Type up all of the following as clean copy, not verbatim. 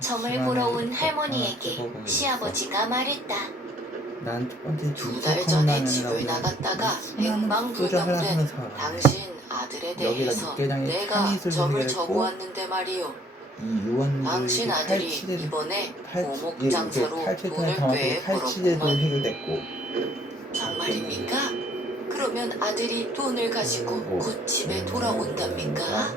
점을 보러 온 할머니에게 시아버지가 말했다. 난 첫 번째 2달 전에 집을 나갔다가 행방불명된 당신 아들에 대해서 내가 점을 적어왔는데 말이오. 당신 아들이 이번에 고목장사로 돈을 꽤 벌었구만. 해결됐고. 정말입니까? 그러면 아들이 돈을 가지고 곧 집에 돌아온답니까?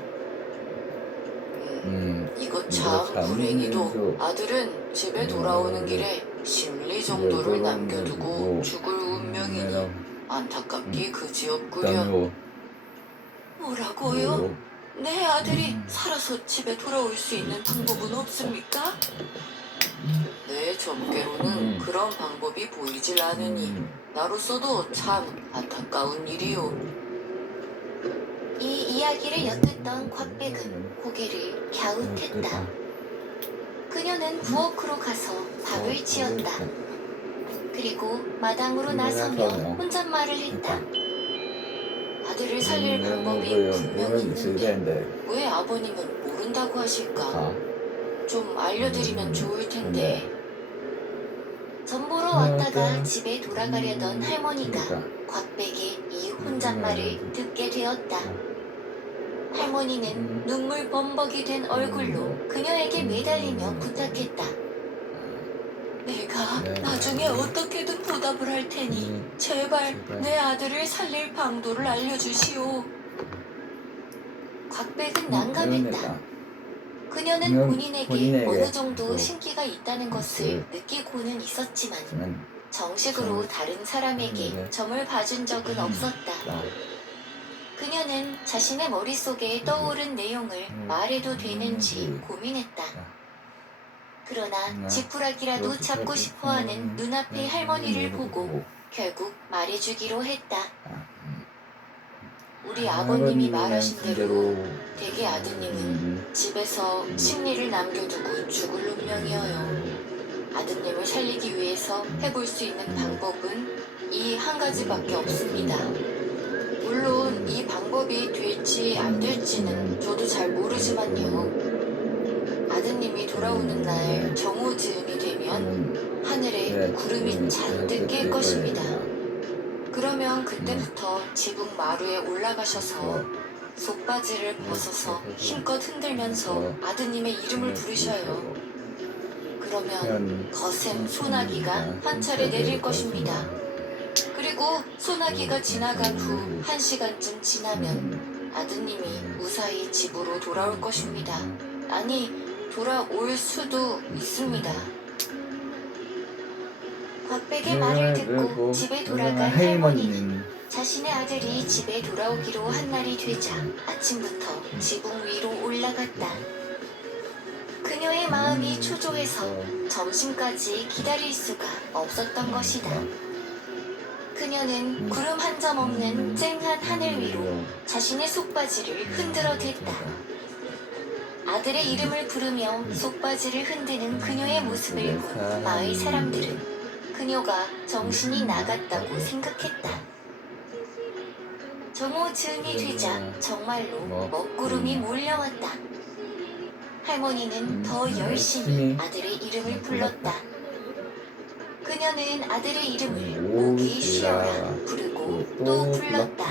이거 참 불행히도 아들은 집에 돌아오는 길에 심리 정도를 남겨두고 죽을 운명이니 안타깝기 그지없구려. 뭐라고요? 내 아들이 살아서 집에 돌아올 수 있는 방법은 없습니까? 내 점괘로는 그런 방법이 보이질 않으니 나로서도 참 안타까운 일이오. 이 이야기를 엿듣던 곽백은 고개를 갸웃했다. 그녀는 부엌으로 가서 밥을 지었다. 그리고 마당으로 나서며 혼잣말을 했다. 아들을 살릴 방법이 분명히 있는데 왜 아버님은 모른다고 하실까? 좀 알려드리면 좋을 텐데. 전보러 왔다가 집에 돌아가려던 할머니가 곽백의 이 혼잣말을 듣게 되었다. 할머니는 눈물 범벅이 된 얼굴로 그녀에게 매달리며 부탁했다. 내가 나중에 어떻게든 보답을 할 테니 제발 내 아들을 살릴 방도를 알려주시오. 곽백은 난감했다. 그녀는 본인에게 어느 정도 신기가 있다는 것을 느끼고는 있었지만 정식으로 다른 사람에게 점을 봐준 적은 없었다. 그녀는 자신의 머릿속에 떠오른 내용을 말해도 되는지 고민했다. 그러나 지푸라기라도 잡고 싶어하는 눈앞의 할머니를 보고 결국 말해주기로 했다. 우리 아버님이 말하신 대로 대개 아드님은 집에서 심리를 남겨두고 죽을 운명이어요. 아드님을 살리기 위해서 해볼 수 있는 방법은 이 한 가지밖에 없습니다. 물론 이 방법이 될지 안 될지는 저도 잘 모르지만요. 아드님이 돌아오는 날 정오 즈음이 되면 하늘에 구름이 잔뜩 낄 것입니다. 그러면 그때부터 지붕 마루에 올라가셔서 속바지를 벗어서 힘껏 흔들면서 아드님의 이름을 부르셔요. 그러면 거센 소나기가 한 차례 내릴 것입니다. 그리고 소나기가 지나간 후 1시간쯤 지나면 아드님이 무사히 집으로 돌아올 것입니다. 아니, 돌아올 수도 있습니다. 곽백의 말을 듣고 집에 돌아간 할머니는 자신의 아들이 집에 돌아오기로 한 날이 되자 아침부터 지붕 위로 올라갔다. 그녀의 마음이 초조해서 점심까지 기다릴 수가 없었던 것이다. 그녀는 구름 한 점 없는 쨍한 하늘 위로 자신의 속바지를 흔들어 댔다. 아들의 이름을 부르며 속바지를 흔드는 그녀의 모습을 본 마을 사람들은 그녀가 정신이 나갔다고 생각했다. 정오 즈음이 되자 정말로 먹구름이 몰려왔다. 할머니는 더 열심히 아들의 이름을 불렀다. 그녀는 아들의 이름을 오기 쉬어라 부르고 또 불렀다.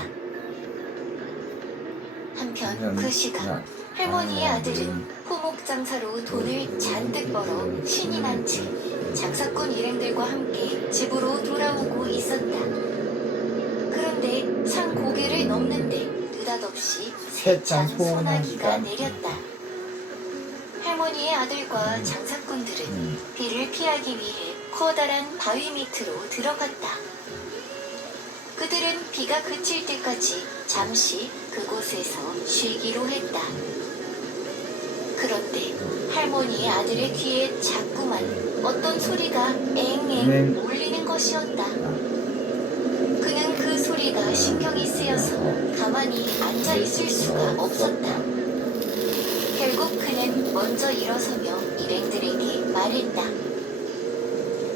한편 그 시간 할머니의 아들은 포목장사로 돈을 잔뜩 벌어 신이 난 채 장사꾼 일행들과 함께 집으로 돌아오고 있었다. 그런데 산 고개를 넘는데 느닷없이 세찬 소나기가 내렸다. 할머니의 아들과 장사꾼들은 비를 피하기 위해 커다란 바위 밑으로 들어갔다. 그들은 비가 그칠 때까지 잠시 그곳에서 쉬기로 했다. 그런데 할머니의 아들의 귀에 자꾸만 어떤 소리가 앵앵 울리는 것이었다. 그는 그 소리가 신경이 쓰여서 가만히 앉아 있을 수가 없었다. 결국 그는 먼저 일어서며 일행들에게 말했다.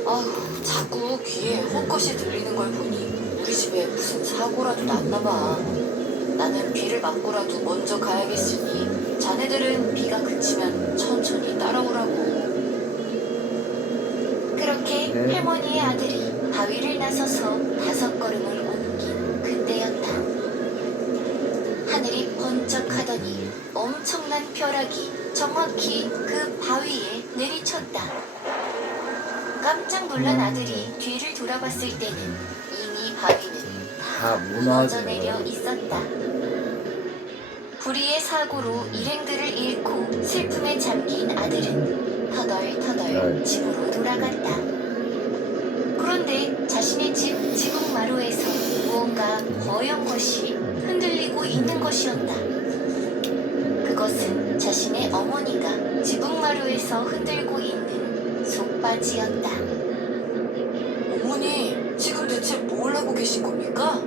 아휴, 자꾸 귀에 헛것이 들리는 걸 보니 우리 집에 무슨 사고라도 났나봐. 나는 비를 맞고라도 먼저 가야겠으니 자네들은 비가 그치면 천천히 따라오라고. 아들이 바위를 나서서 5걸음을 옮긴 그때였다. 하늘이 번쩍하더니 엄청난 벼락이 정확히 그 바위에 내리쳤다. 깜짝 놀란 아들이 뒤를 돌아봤을 때는 이미 바위는 다 무너져 무너지는 내려 거야. 있었다. 불의의 사고로 일행들을 잃고 슬픔에 잠긴 아들은 터덜터덜 집으로 돌아갔다. 그런데 자신의 집 지붕 마루에서 무언가 허연 것이 흔들리고 있는 것이었다. 그것은 자신의 어머니가 지붕 마루에서 흔들고 있는 속바지였다. 어머니, 지금 대체 뭘 하고 계신 겁니까?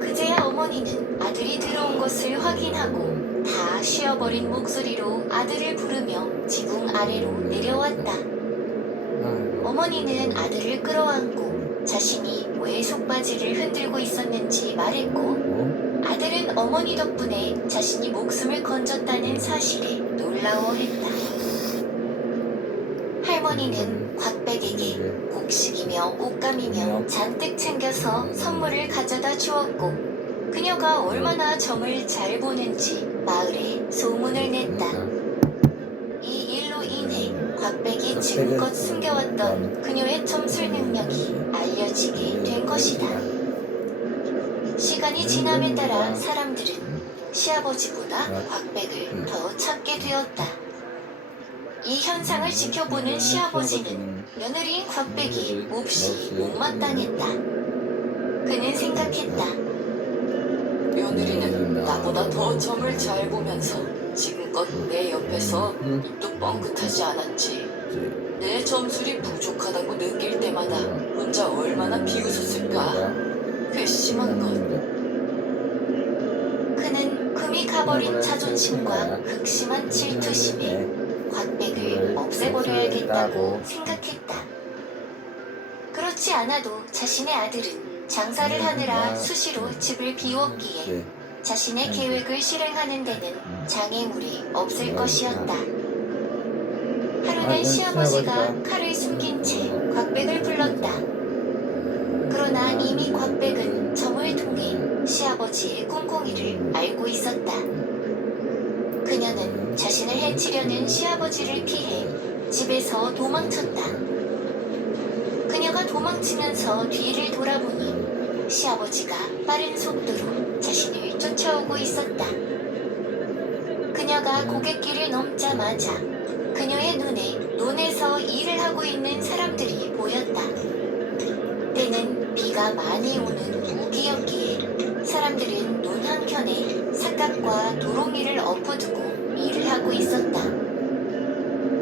그제야 어머니는 아들이 들어온 것을 확인하고 다 쉬어버린 목소리로 아들을 부르며 지붕 아래로 내려왔다. 아이고. 어머니는 아들을 끌어안고 자신이 왜 속바지를 흔들고 있었는지 말했고 어? 아들은 어머니 덕분에 자신이 목숨을 건졌다는 사실에 놀라워했다. 할머니는 곽백에게 곡식이며 옷감이며 잔뜩 챙겨서 선물을 가져다 주었고 그녀가 얼마나 점을 잘 보는지 마을에 소문을 냈다. 이 일로 인해 곽백이 지금껏 숨겨왔던 그녀의 점술 능력이 알려지게 된 것이다. 시간이 지남에 따라 사람들은 시아버지보다 곽백을 더 찾게 되었다. 이 현상을 지켜보는 시아버지는 며느리인 곽백이 몹시 못마땅했다. 그는 생각했다. 며느리는 나보다 더 점을 잘 보면서 지금껏 내 옆에서 입도 뻥긋하지 않았지. 내 점술이 부족하다고 느낄 때마다 혼자 얼마나 비웃었을까. 괘씸한 것. 그는 금이 가버린 자존심과 극심한 질투심에 곽백을 없애버려야겠다고 생각했다. 그렇지 않아도 자신의 아들은 장사를 하느라 수시로 집을 비웠기에 자신의 계획을 실행하는 데는 장애물이 없을 것이었다. 하루는 시아버지가 칼을 숨긴 채 곽백을 불렀다. 그러나 이미 곽백은 점을 통해 시아버지의 꿍꿍이를 알고 있었다. 그녀는 자신을 해치려는 시아버지를 피해 집에서 도망쳤다. 그녀가 도망치면서 뒤를 돌아보니 시아버지가 빠른 속도로 자신을 쫓아오고 있었다. 그녀가 고갯길을 넘자마자 그녀의 눈에 논에서 일을 하고 있는 사람들이 보였다. 때는 비가 많이 오는 우기였기에 사람들은 논 한켠에 삿갓과 도롱이를 엎어두고 일을 하고 있었다.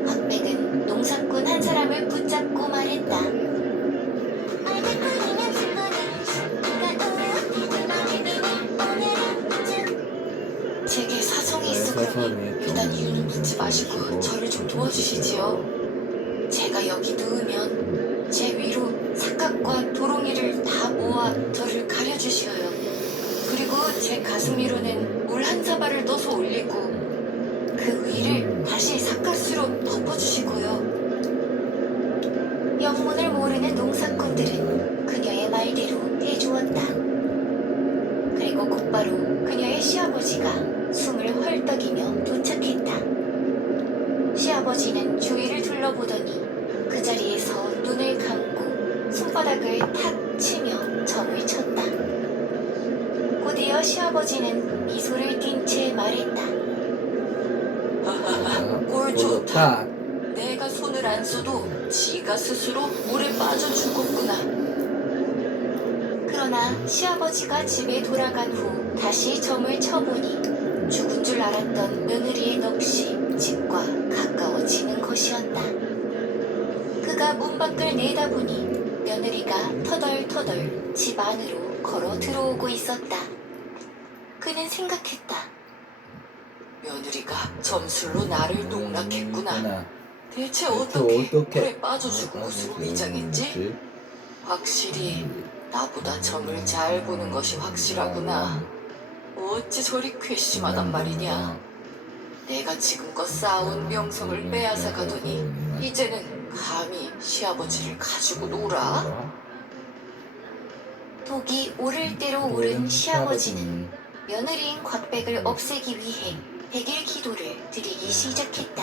곽백은 농사꾼 한 사람을 붙잡고 말했다. 제게 사정이 있어 그러니 일단 이유는 묻지 마시고 저를 좀 도와주시지요. 제가 여기 누우면 제 위로 삿갓과 도롱이를 다 모아 저를 가려주시어요. 그리고 제 가슴 위로는 물 한 사발을 떠서 올리고 그 위를 다시 삿갓으로 덮어주시고요. 영문을 모르는 농사꾼들은 그녀의 말대로 해주었다. 그리고 곧바로 그녀의 시아버지가 숨을 헐떡이며 도착했다. 시아버지는 주위를 둘러보더니 그 자리에서 눈을 감고 손바닥을 탁 치며 점을 쳤다. 곧이어 시아버지는 미소를 띤 채 말했다. 꼴 좋다. 내가 손을 안 써도 지가 스스로 물에 빠져 죽었구나. 그러나 시아버지가 집에 돌아간 후 다시 점을 쳐보니 죽은 줄 알았던 며느리의 넋이 집과 가까워지는 것이었다. 그가 문 밖을 내다보니 며느리가 터덜터덜 집 안으로 걸어 들어오고 있었다. 그는 생각했다. 며느리가 점술로 나를 농락했구나. 대체 어떻게 어떻게 물에 빠져 죽은 것으로 위장했지? 확실히 나보다 점을 잘 보는 것이 확실하구나. 어찌 저리 괘씸하단 말이냐. 내가 지금껏 쌓아온 명성을 빼앗아 가더니 이제는 감히 시아버지를 가지고 놀아? 독이 오를 대로 오른 시아버지는 며느리인 곽백을 없애기 위해 백일 기도를 드리기 시작했다.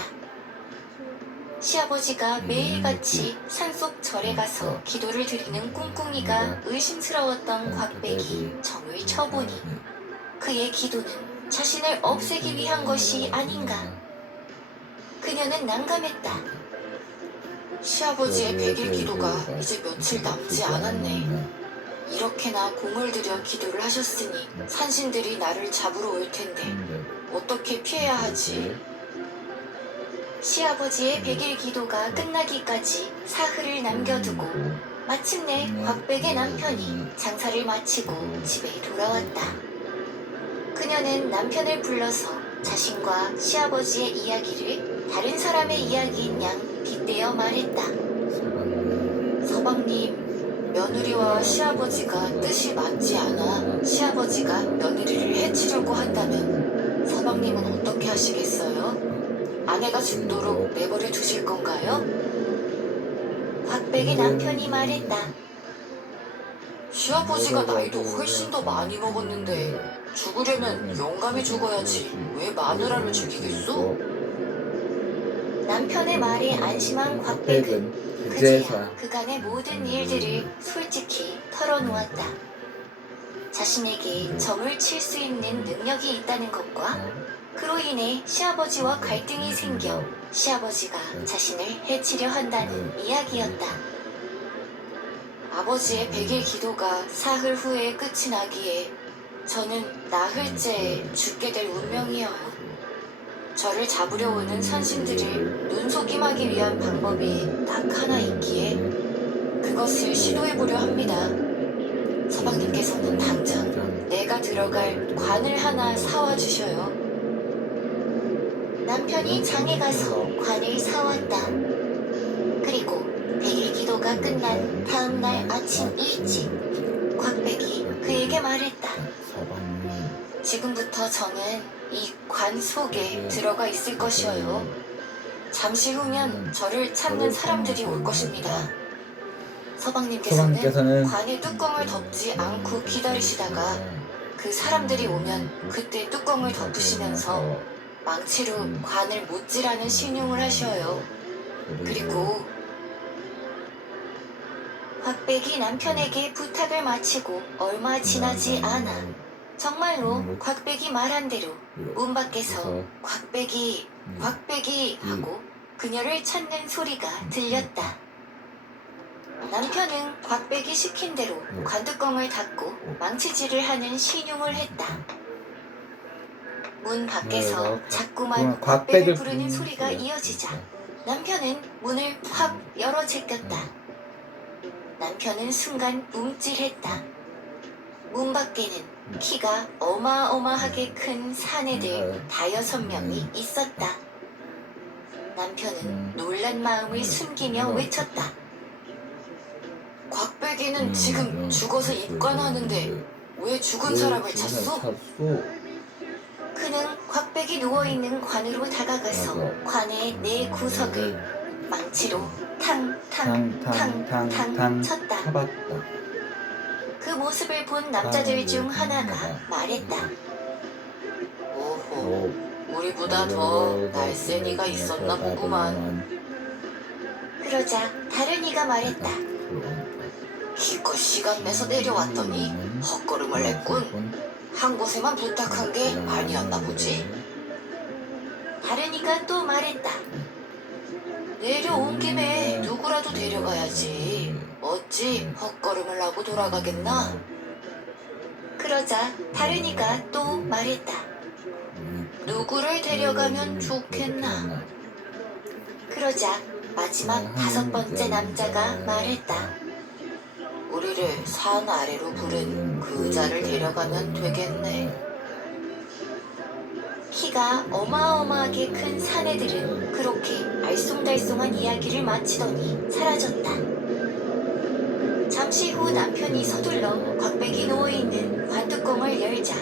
시아버지가 매일같이 산속 절에 가서 기도를 드리는 꿍꿍이가 의심스러웠던 곽백이 정을 쳐보니 그의 기도는 자신을 없애기 위한 것이 아닌가. 그녀는 난감했다. 시아버지의 백일 기도가 이제 며칠 남지 않았네. 이렇게나 공을 들여 기도를 하셨으니 산신들이 나를 잡으러 올 텐데 어떻게 피해야 하지? 시아버지의 백일 기도가 끝나기까지 사흘을 남겨두고 마침내 곽백의 남편이 장사를 마치고 집에 돌아왔다. 그녀는 남편을 불러서 자신과 시아버지의 이야기를 다른 사람의 이야기인 양 빗대어 말했다. 서방님, 며느리와 시아버지가 뜻이 맞지 않아 시아버지가 며느리를 해치려고 한다면 서방님은 어떻게 하시겠어요? 아내가 죽도록 내버려 두실 건가요? 곽백의 남편이 말했다. 시아버지가 나이도 훨씬 더 많이 먹었는데 죽으려면 영감이 죽어야지 왜 마누라를 죽이겠소? 남편의 말에 안심한 곽백은 그제야 그간의 모든 일들을 솔직히 털어놓았다. 자신에게 점을 칠 수 있는 능력이 있다는 것과 그로 인해 시아버지와 갈등이 생겨 시아버지가 자신을 해치려 한다는 이야기였다. 아버지의 백일 기도가 사흘 후에 끝이 나기에 저는 나흘째에 죽게 될 운명이요. 저를 잡으려 오는 산신들을 눈속임하기 위한 방법이 딱 하나 있기에 그것을 시도해보려 합니다. 서방님께서는 당장 내가 들어갈 관을 하나 사와 주셔요. 남편이 장에 가서 관을 사왔다. 그리고 백일 기도가 끝난 다음 날 아침 일찍 곽백이 그에게 말했다. 지금부터 저는 이 관 속에 들어가 있을 것이어요. 잠시 후면 저를 찾는 사람들이 올 것입니다. 서방님께서는 관의 뚜껑을 덮지 않고 기다리시다가 그 사람들이 오면 그때 뚜껑을 덮으시면서 망치로 관을 못질하는 신용을 하셔요. 그리고 곽백이 남편에게 부탁을 마치고 얼마 지나지 않아 정말로 곽백이 말한 대로 문 밖에서 곽백이 하고 그녀를 찾는 소리가 들렸다. 남편은 곽백이 시킨 대로 관뚜껑을 닫고 망치질을 하는 신용을 했다. 문 밖에서 자꾸만 곽백을 부르는 소리가 이어지자 남편은 문을 확 열어 제꼈다. 남편은 순간 움찔했다. 문 밖에는 키가 어마어마하게 큰 사내들 5-6명이 있었다. 남편은 놀란 마음을 숨기며 외쳤다. 곽백이는 지금 죽어서 입관하는데 왜 죽은 사람을 찾소? 그는 곽백이 누워있는 관으로 다가가서 관의 네 구석을 망치로 탕탕탕탕탕 쳤다. 그 모습을 본 남자들 중 하나가 말했다. 오호, 우리보다 더 날쌘 이가 있었나 보구만. 그러자 다른 이가 말했다. 기껏 시간 내서 내려왔더니 헛걸음을 했군. 한 곳에만 부탁한 게 아니었나 보지. 다른 이가 또 말했다. 내려온 김에 누구라도 데려가야지. 어찌 헛걸음을 하고 돌아가겠나? 그러자 다른 이가 또 말했다. 누구를 데려가면 좋겠나? 그러자 마지막 5번째 남자가 말했다. 우리를 산 아래로 부른 그 자를 데려가면 되겠네. 키가 어마어마하게 큰 사내들은 그렇게 알쏭달쏭한 이야기를 마치더니 사라졌다. 잠시 후 남편이 서둘러 곽백이 누워있는 관뚜껑을 열자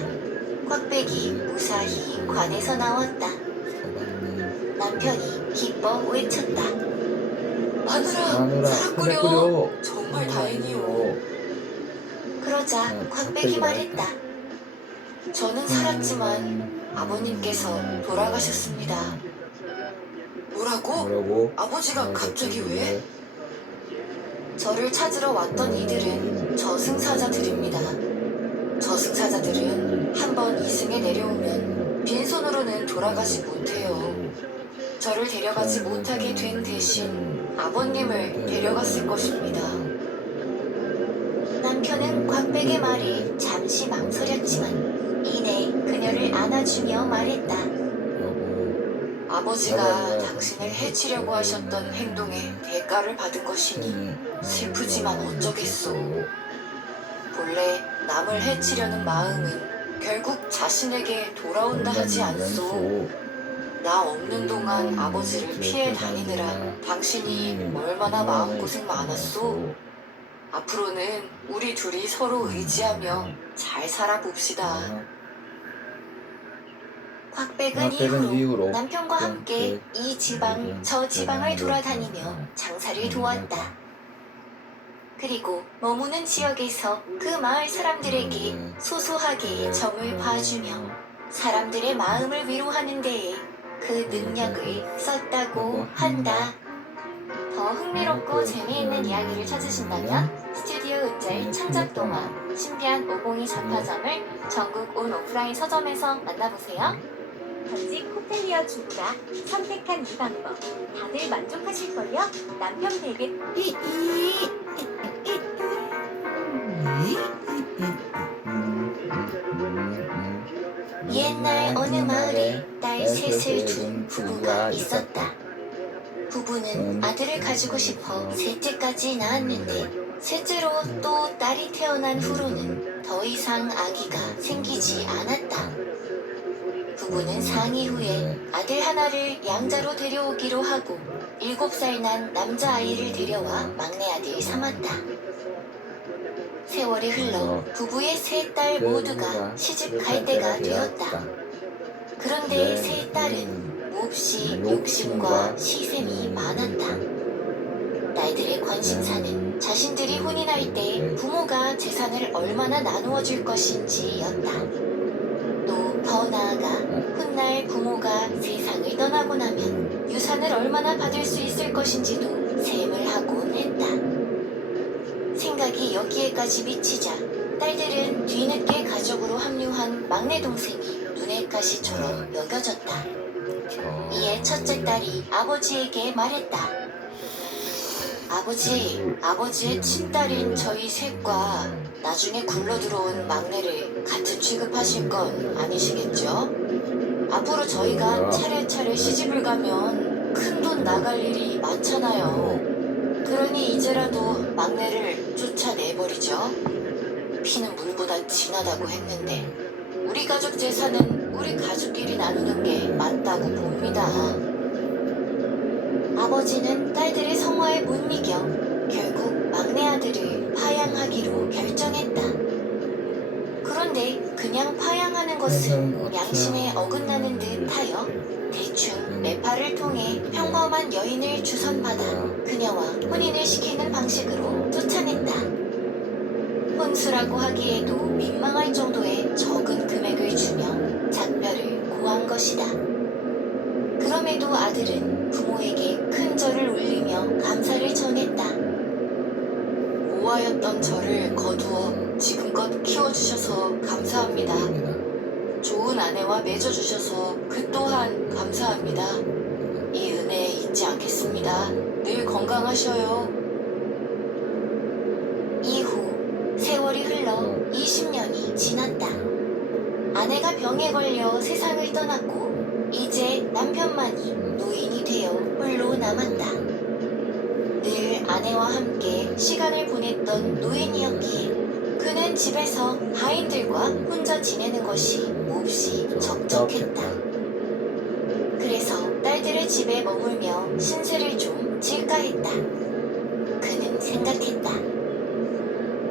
곽백이 무사히 관에서 나왔다. 남편이 기뻐 외쳤다. 마누라, 마누라 살았구려. 정말 다행이오. 그러자 곽백이 말했다. 저는 살았지만 아버님께서 돌아가셨습니다. 뭐라고? 아버지가 갑자기 왜? 저를 찾으러 왔던 이들은 저승사자들입니다. 저승사자들은 한번 이승에 내려오면 빈손으로는 돌아가지 못해요. 저를 데려가지 못하게 된 대신 아버님을 데려갔을 것입니다. 남편은 곽백의 말에 잠시 망설였지만 이내 그녀를 안아주며 말했다. 아버지가 당신을 해치려고 하셨던 행동에 대가를 받은 것이니 슬프지만 어쩌겠소. 본래 남을 해치려는 마음은 결국 자신에게 돌아온다 하지 않소. 나 없는 동안 아버지를 피해 다니느라 당신이 얼마나 마음고생 많았소. 앞으로는 우리 둘이 서로 의지하며 잘 살아봅시다. 곽백은 이후로 남편과 함께 이 지방 저 지방을 돌아다니며 장사를 도왔다. 그리고 머무는 지역에서 그 마을 사람들에게 소소하게 점을 봐주며 사람들의 마음을 위로하는 데에 그 능력을 썼다고 한다. 더 흥미롭고 재미있는 이야기를 찾으신다면 스튜디오 은자의 창작동화 신비한 502 잡화점을 전국 온 오프라인 서점에서 만나보세요. 전직 호텔리어 주부가 선택한 이 방법 다들 만족하실걸요? 남편 댁에 옛날 어느 마을에 딸 셋을 둔 부부가 있었다. 부부는 아들을 가지고 싶어 셋째까지 낳았는데 셋째로 또 딸이 태어난 후로는 더 이상 아기가 생기지 않았다. 부부는 상의 후에 아들 하나를 양자로 데려오기로 하고 7살 난 남자아이를 데려와 막내 아들 삼았다. 세월이 흘러 부부의 세 딸 모두가 시집 갈 때가 되었다. 그런데 세 딸은 몹시 욕심과 시샘이 많았다. 딸들의 관심사는 자신들이 혼인할 때 부모가 재산을 얼마나 나누어 줄 것인지였다. 또 더 나아가 훗날 부모가 세상을 떠나고 나면 유산을 얼마나 받을 수 있을 것인지도 셈을 하곤 했다. 생각이 여기에까지 미치자 딸들은 뒤늦게 가족으로 합류한 막내 동생이 눈의 가시처럼 여겨졌다. 이에 첫째 딸이 아버지에게 말했다. 아버지의 친딸인 저희 셋과 나중에 굴러 들어온 막내를 같은 취급하실 건 아니시겠죠? 앞으로 저희가 차례차례 시집을 가면 큰돈 나갈 일이 많잖아요. 그러니 이제라도 막내를 쫓아내버리죠. 피는 물보다 진하다고 했는데 우리 가족 재산은 우리 가족끼리 나누는 게 맞다고 봅니다. 아버지는 딸들의 성화에 못 이겨 결국 막내 아들을 파양하기로 결정했다. 그런데 그냥 파양하는 것은 양심에 어긋나는 듯하여 대충 매파를 통해 평범한 여인을 주선받아 그녀와 혼인을 시키는 방식으로 쫓아냈다. 혼수라고 하기에도 민망할 정도의 적은 금액을 주며 작별을 고한 것이다. 그럼에도 아들은 부모에게 큰 절을 올리며 감사를 전했다. 모하였던 저를 거두어 지금껏 키워주셔서 감사합니다. 좋은 아내와 맺어주셔서 그 또한 감사합니다. 이 은혜 잊지 않겠습니다. 늘 건강하셔요. 이후 세월이 흘러 20년이 지났다. 아내가 병에 걸려 세상을 떠났고 이제 남편만이 노인이 되어 홀로 남았다. 늘 아내와 함께 시간을 보냈던 노인이었기에 그는 집에서 하인들과 혼자 지내는 것이 몹시 적적했다. 그래서 딸들의 집에 머물며 신세를 좀 질까 했다. 그는 생각했다.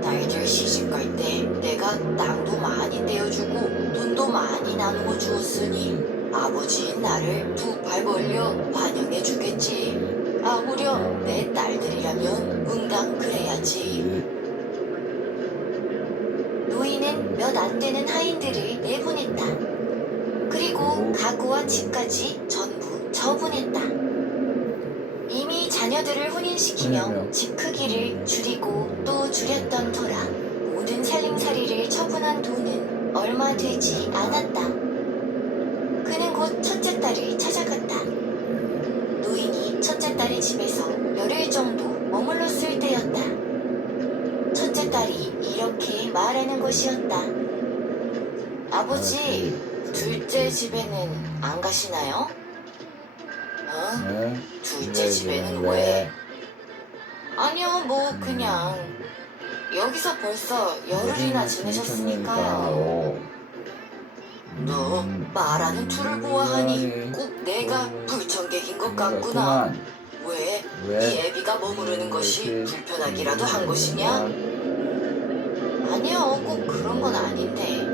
딸들 시집갈 때 내가 땅도 많이 떼어주고 돈도 많이 나누어 주었으니 아버지인 나를 두 팔 벌려 환영해 주겠지. 아무려 내 딸들이라면 응당 그래야지. 노인은 몇 안 되는 하인들을 내보냈다. 그리고 가구와 집까지 전부 처분했다. 이미 자녀들을 혼인시키며 집 크기를 줄이고 또 줄였던 터라 모든 살림살이를 처분한 돈은 얼마 되지 않았다. 그는 곧 첫째 딸을 찾아갔다. 노인이 첫째 딸의 집에서 열흘 정도 머물렀을 때였다. 첫째 딸이 이렇게 말하는 것이었다. 아버지, 둘째 집에는 안 가시나요? 어? 네. 둘째 집에는 왜? 아니요, 뭐 그냥 여기서 벌써 열흘이나 지내셨으니까요. 너 말하는 투를 보아하니 꼭 내가 불청객인 것 같구나. 왜? 이 애비가 머무르는 것이 불편하기라도 한 것이냐? 아니요, 꼭 그런 건 아닌데.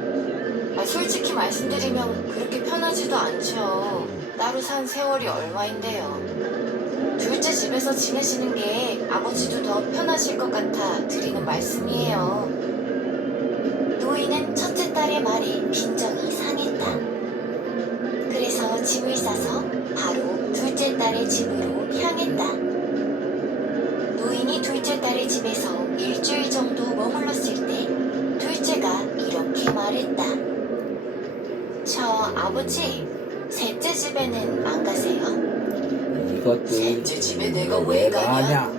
솔직히 말씀드리면 그렇게 편하지도 않죠. 따로 산 세월이 얼마인데요. 둘째 집에서 지내시는 게 아버지도 더 편하실 것 같아 드리는 말씀이에요. 노인은 첫째 딸의 말에 빈정이 상했다. 그래서 짐을 싸서 바로 둘째 딸의 집으로 향했다. 노인이 둘째 딸의 집에서 일주일 정도 머물렀을 때 둘째가 이렇게 말했다. 저 아버지, 셋째 집에는 안 가세요? 이것도 셋째 집에 내가 왜 가냐?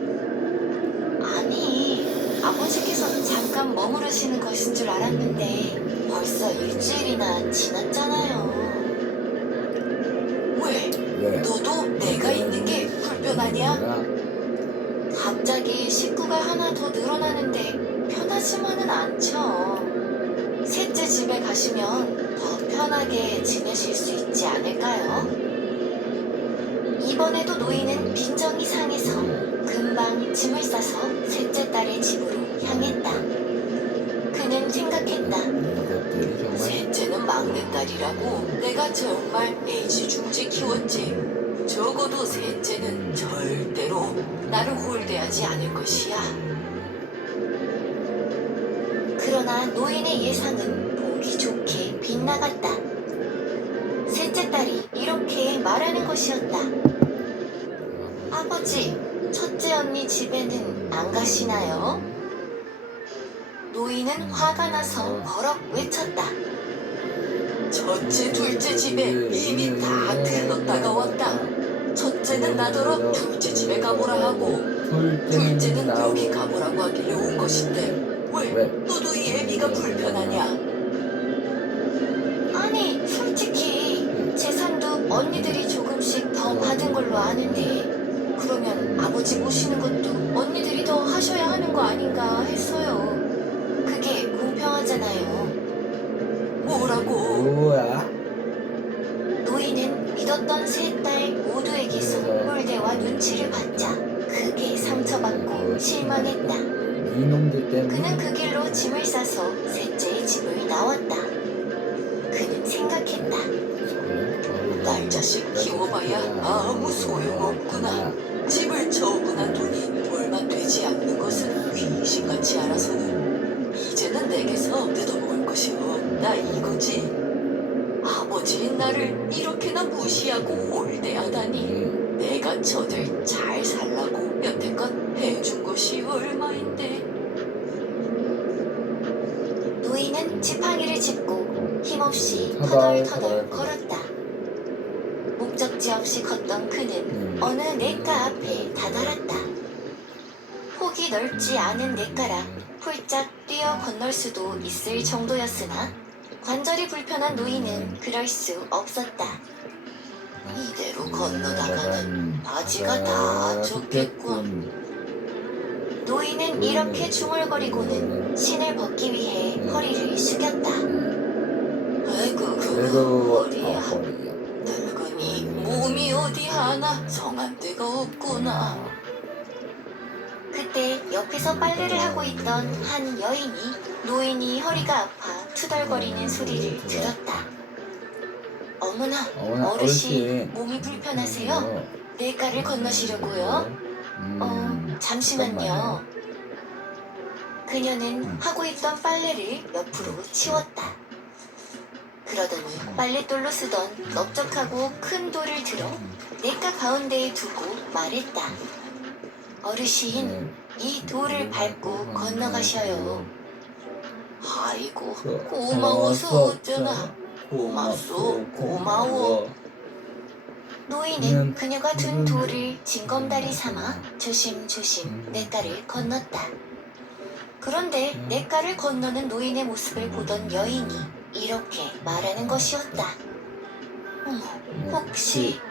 아니, 아버지께서 잠깐 머무르시는 것인 줄 알았는데 벌써 일주일이나 지났잖아요. 왜? 왜? 너도 내가 있는 게 불편하냐? 갑자기 식구가 하나 더 늘어나는데 편하지만은 않죠. 셋째 집에 가시면 더 편하게 지내실 수 있지 않을까요? 이번에도 노인은 빈정이 상해서 금방 짐을 싸서 셋째 딸의 집으로 향했다. 그는 생각했다. 이것들이 정말 셋째는 막내딸이라고 내가 정말 애지중지 키웠지. 적어도 셋째는 절대로 나를 홀대하지 않을 것이야. 그러나 노인의 예상은 보기 좋게 빗나갔다. 셋째 딸이 이렇게 말하는 것이었다. 아버지, 첫째 언니 집에는 안 가시나요? 노인은 화가 나서 버럭 외쳤다. 첫째, 둘째 집에 이미 다 들렀다가 왔다. 첫째는 나더러 둘째 집에 가보라 하고 둘째는 여기 가보라고 하길래 온 것인데 왜 너도 이 애비가 불편하냐? 아니, 솔직히 재산도 언니들이 조금씩 더 받은 걸로 아는데 그러면 아버지 모시는 것도 언니들이 더 하셔야 하는 거 아닌가 했어요. 그게 공평하잖아요. 뭐라고? 뭐야? 노인은 믿었던 세 딸 모두에게서 홀대와 눈치를 받자 크게 상처받고 실망했다. 이놈들 때문에 그는 그 길로 짐을 싸서 셋째의 집을 나왔다. 그는 생각했다. 딸 자식 키워봐야 아무 소용없구나. 집을 처분한 돈이 얼마 되지 않는 것은 귀신같이 알아서는 이제는 내게서 뜯어먹을 것이 없다 이거지. 아버지인 나를 이렇게나 무시하고 홀대하다니. 내가 저들 잘 살라고 여태껏 해준 것이 얼마인데. 노인은 지팡이를 짚고 힘없이 터덜터덜 걸었다. 목적지 없이 걷던 그는 어느 냇가 앞에 다다랐다. 폭이 넓지 않은 냇가라 홀짝 뛰어 건널 수도 있을 정도였으나 관절이 불편한 노인은 그럴 수 없었다. 이대로 건너다가는 바지가 다 젖겠군. 노인은 이렇게 중얼거리고는 신을 벗기 위해 허리를 숙였다. 아이고 그 허리야. 늙으니 몸이 어디 하나 성한 데가 없구나. 그때 옆에서 빨래를 하고 있던 한 여인이 노인이 허리가 아파 투덜거리는 소리를 들었다. 어머나, 어르신 몸이 불편하세요? 내가를 건너시려고요? 잠시만요. 그녀는 하고 있던 빨래를 옆으로 치웠다. 그러더니 빨랫돌로 쓰던 넓적하고 큰 돌을 들어 냇가 가운데에 두고 말했다. 어르신, 이 돌을 밟고 건너가셔요. 아이고, 고마워서 어쩌나. 고맙소, 고마워. 노인은 그녀가 둔 돌을 징검다리 삼아 조심조심 냇가를 건넜다. 그런데 냇가를 건너는 노인의 모습을 보던 여인이 이렇게 말하는 것이었다. 혹시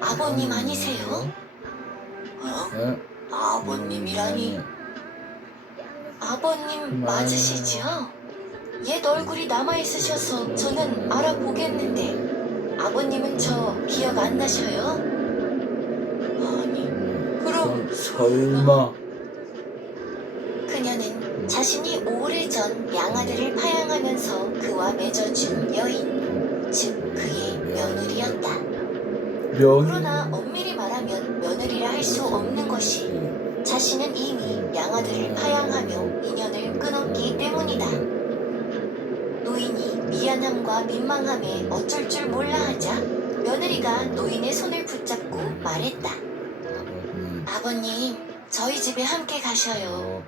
아버님 아니세요? 아버님이라니. 아버님 맞으시죠? 옛 얼굴이 남아있으셔서 저는 알아보겠는데 아버님은 저 기억 안 나셔요? 아니, 그럼 설마. 그녀는 자신이 오래전 양아들을 파양하면서 그와 맺어준 여인, 즉 그의 며느리였다. 그러나 엄밀히 말하면 며느리라 할 수 없는 것이 자신은 이미 양아들을 파양하며 인연을 끊었기 때문이다. 노인이 미안함과 민망함에 어쩔 줄 몰라 하자 며느리가 노인의 손을 붙잡고 말했다. 아버님, 저희 집에 함께 가셔요.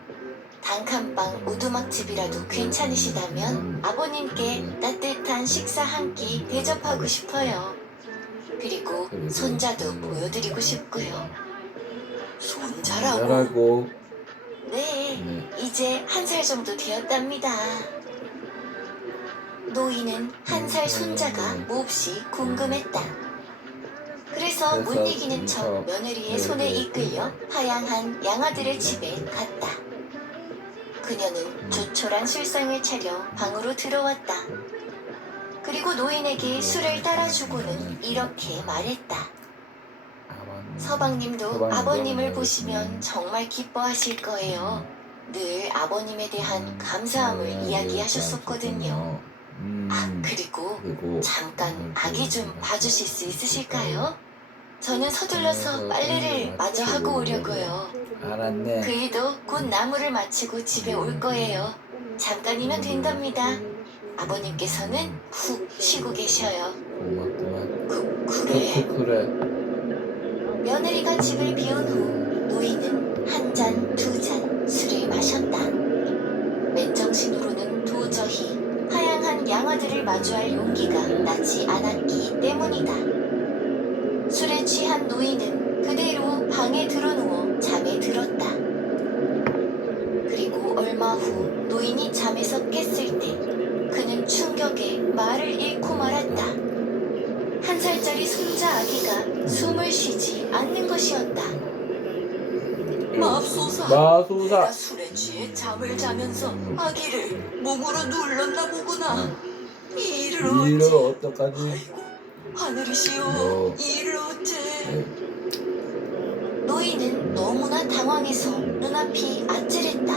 단칸방 오두막집이라도 괜찮으시다면 아버님께 따뜻한 식사 한 끼 대접하고 싶어요. 그리고 손자도 보여드리고 싶고요. 손자라고? 잘하고. 네, 이제 1살 정도 되었답니다. 노인은 1살 손자가 몹시 궁금했다. 그래서 못 이기는 척 며느리의 손에 이끌려 하양한 양아들의 집에 갔다. 그녀는 조촐한 술상을 차려 방으로 들어왔다. 그리고 노인에게 술을 따라주고는 이렇게 말했다. 서방님도 아버님을 보시면 정말 기뻐하실 거예요. 늘 아버님에 대한 감사함을 이야기하셨었거든요. 그리고 잠깐 아기 좀 봐주실 수 있으실까요? 저는 서둘러서 빨래를 마저 하고 오려고요. 알았네. 그 일도 곧 나무를 마치고 집에 올 거예요. 잠깐이면 된답니다. 아버님께서는 푹 쉬고 계셔요. 고맙구만. 그래? 그래. 며느리가 집을 비운 후 노인은 1잔, 2잔 술을 마셨다. 맨정신으로는 도저히 하양한 양아들을 마주할 용기가 나지 않았기 때문이다. 술에 취한 노인은 그대로 방에 들어누워 잠에 들었다. 그리고 얼마 후 노인이 잠에서 깼을 때 그는 충격에 말을 잃고 말았다. 1살짜리 손자 아기가 숨을 쉬지 않는 것이었다. 맙소사. 마소사. 내가 술에 취해 잠을 자면서 아기를 몸으로 눌렀나 보구나. 이 일을 이를 어째. 어떡하지? 아이고, 하늘이시여, 어. 이 일을 어째. 노인은 너무나 당황해서 눈앞이 아찔했다.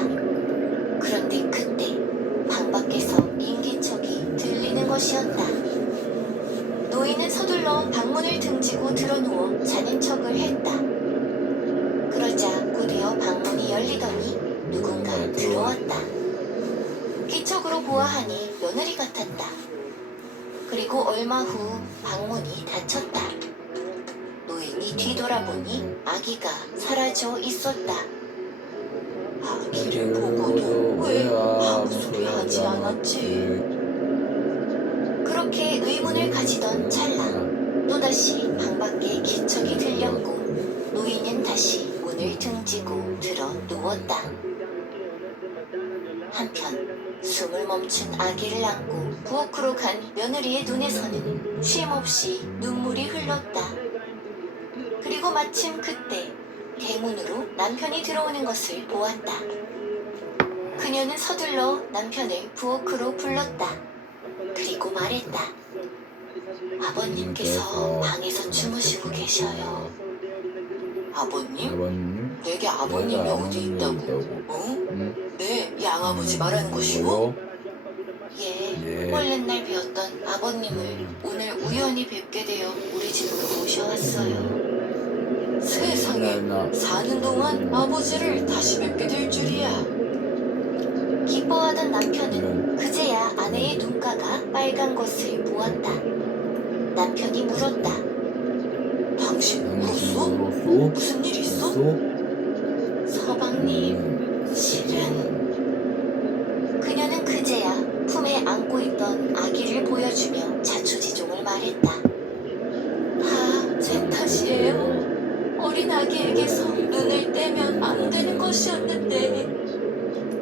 그런데 그때 방 밖에서 인기척이 들리는 것이었다. 노인은 서둘러 방문을 등지고 들어누워 자는 척을 했다. 그러자 곧이어 방문이 열리더니 누군가 들어왔다. 기척으로 보아하니 며느리 같았다. 그리고 얼마 후 방문이 닫혔다. 노인이 뒤돌아보니 아기가 사라져 있었다. 아기를 보고도 왜 아무 소리 하지 않았지? 그렇게 의문을 가지던 찰나 또다시 방 밖에 기척이 들렸고 노인은 다시 문을 등지고 들어 누웠다. 한편 숨을 멈춘 아기를 안고 부엌으로 간 며느리의 눈에서는 쉼없이 눈물이 흘렀다. 그리고 마침 그때 대문으로 남편이 들어오는 것을 보았다. 그녀는 서둘러 남편을 부엌으로 불렀다. 그리고 말했다. 아버님께서 방에서 주무시고 계셔요. 아버님? 아버님. 내게 아버님이 어디 있다고? 어? 네, 양아버지 말하는 것이고? 예, 예. 원랫날 뵈었던 아버님을 오늘 우연히 뵙게 되어 우리 집으로 모셔왔어요. 나 사는 동안 아버지를 다시 뵙게 될 줄이야. 기뻐하던 남편은 이런 그제야 아내의 눈가가 빨간 것을 보았다. 남편이 물었다. 당신 울었어? 당신으로서 무슨 일 있어? 서방님, 실은 그녀는 그제야 품에 안고 있던 아기를 보여주며 자초지종을 말했다. 다 제 탓이에요. 어린 아기에게서 눈을 떼면 안 되는 것이었는데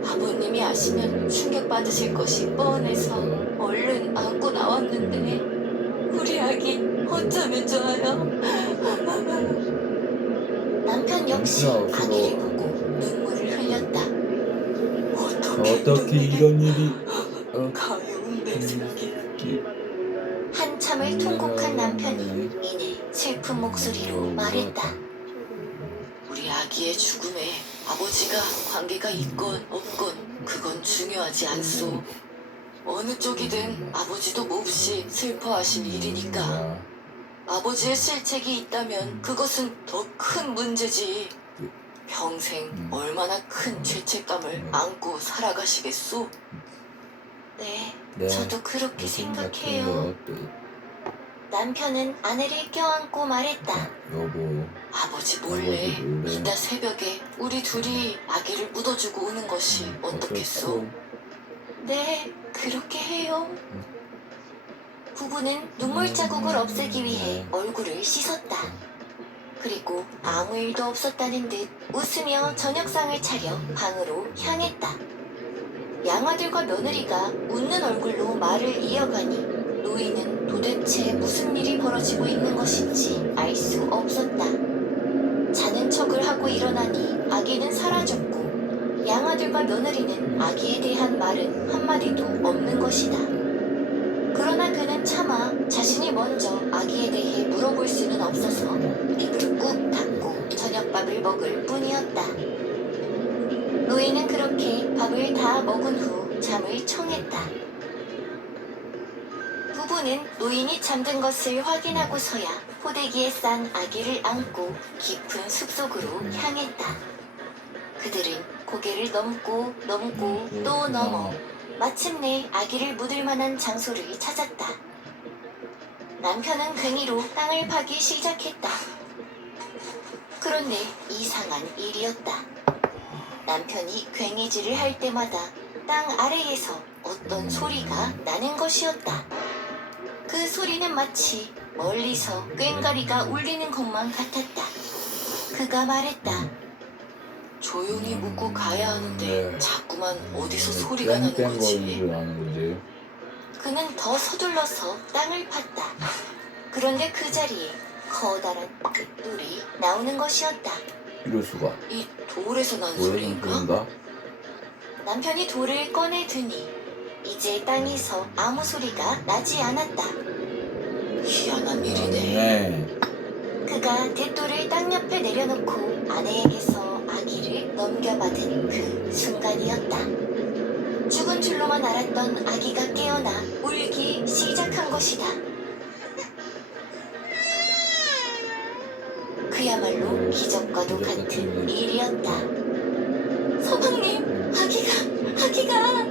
아버님이 아시면 충격받으실 것이 뻔해서 얼른 안고 나왔는데 우리 아기 어쩌면 좋아요. 남편 역시 아기를 보고 눈물을 흘렸다. 어떻게 이런 일이 가여운 내 생각이 한참을 통곡한 남편이 이내 슬픈 목소리로 말했다. 우리 아기의 죽음에 아버지가 관계가 있건 없건 그건 중요하지 않소. 어느 쪽이든 아버지도 몹시 슬퍼하실 일이니까 아버지의 실책이 있다면 그것은 더 큰 문제지. 평생 얼마나 큰 죄책감을 안고 살아가시겠소? 네, 네, 저도 그렇게 생각해요. 어때? 남편은 아내를 껴안고 말했다. 여보 아버지 몰래 이따 새벽에 우리 둘이 아기를 묻어주고 오는 것이 어떻겠소? 네, 그렇게 해요. 부부는 눈물 자국을 없애기 위해 얼굴을 씻었다. 그리고 아무 일도 없었다는 듯 웃으며 저녁상을 차려 방으로 향했다. 양아들과 며느리가 웃는 얼굴로 말을 이어가니 노인은 도대체 무슨 일이 벌어지고 있는 것인지 알 수 없었다. 자는 척을 하고 일어나니 아기는 사라졌고 양아들과 며느리는 아기에 대한 말은 한마디도 없는 것이다. 그러나 그는 차마 자신이 먼저 아기에 대해 물어볼 수는 없어서 입을 꾹 닫고 저녁밥을 먹을 뿐이었다. 노인은 그렇게 밥을 다 먹은 후 잠을 청했다. 부부는 노인이 잠든 것을 확인하고서야 포대기에 싼 아기를 안고 깊은 숲속으로 향했다. 그들은 고개를 넘고 또 넘어 마침내 아기를 묻을 만한 장소를 찾았다. 남편은 괭이로 땅을 파기 시작했다. 그런데 이상한 일이었다. 남편이 괭이질을 할 때마다 땅 아래에서 어떤 소리가 나는 것이었다. 그 소리는 마치 멀리서 꽹과리가 울리는 것만 같았다. 그가 말했다. 조용히 묻고 가야 하는데 네. 자꾸만 어디서 소리가 나는 거지. 땡땡거리를 하는 거지. 그는 더 서둘러서 땅을 팠다. 그런데 그 자리에 커다란 뿔이 나오는 것이었다. 이럴 수가. 이 돌에서 난 원래는 소리인가? 그런가? 남편이 돌을 꺼내 드니 이제 땅에서 아무 소리가 나지 않았다. 희한한 일이네. 네. 그가 대돌을 땅 옆에 내려놓고 아내에게서 아기를 넘겨받은 그 순간이었다. 죽은 줄로만 알았던 아기가 깨어나 울기 시작한 것이다. 그야말로 기적과도 같은 일이었다. 서방님, 아기가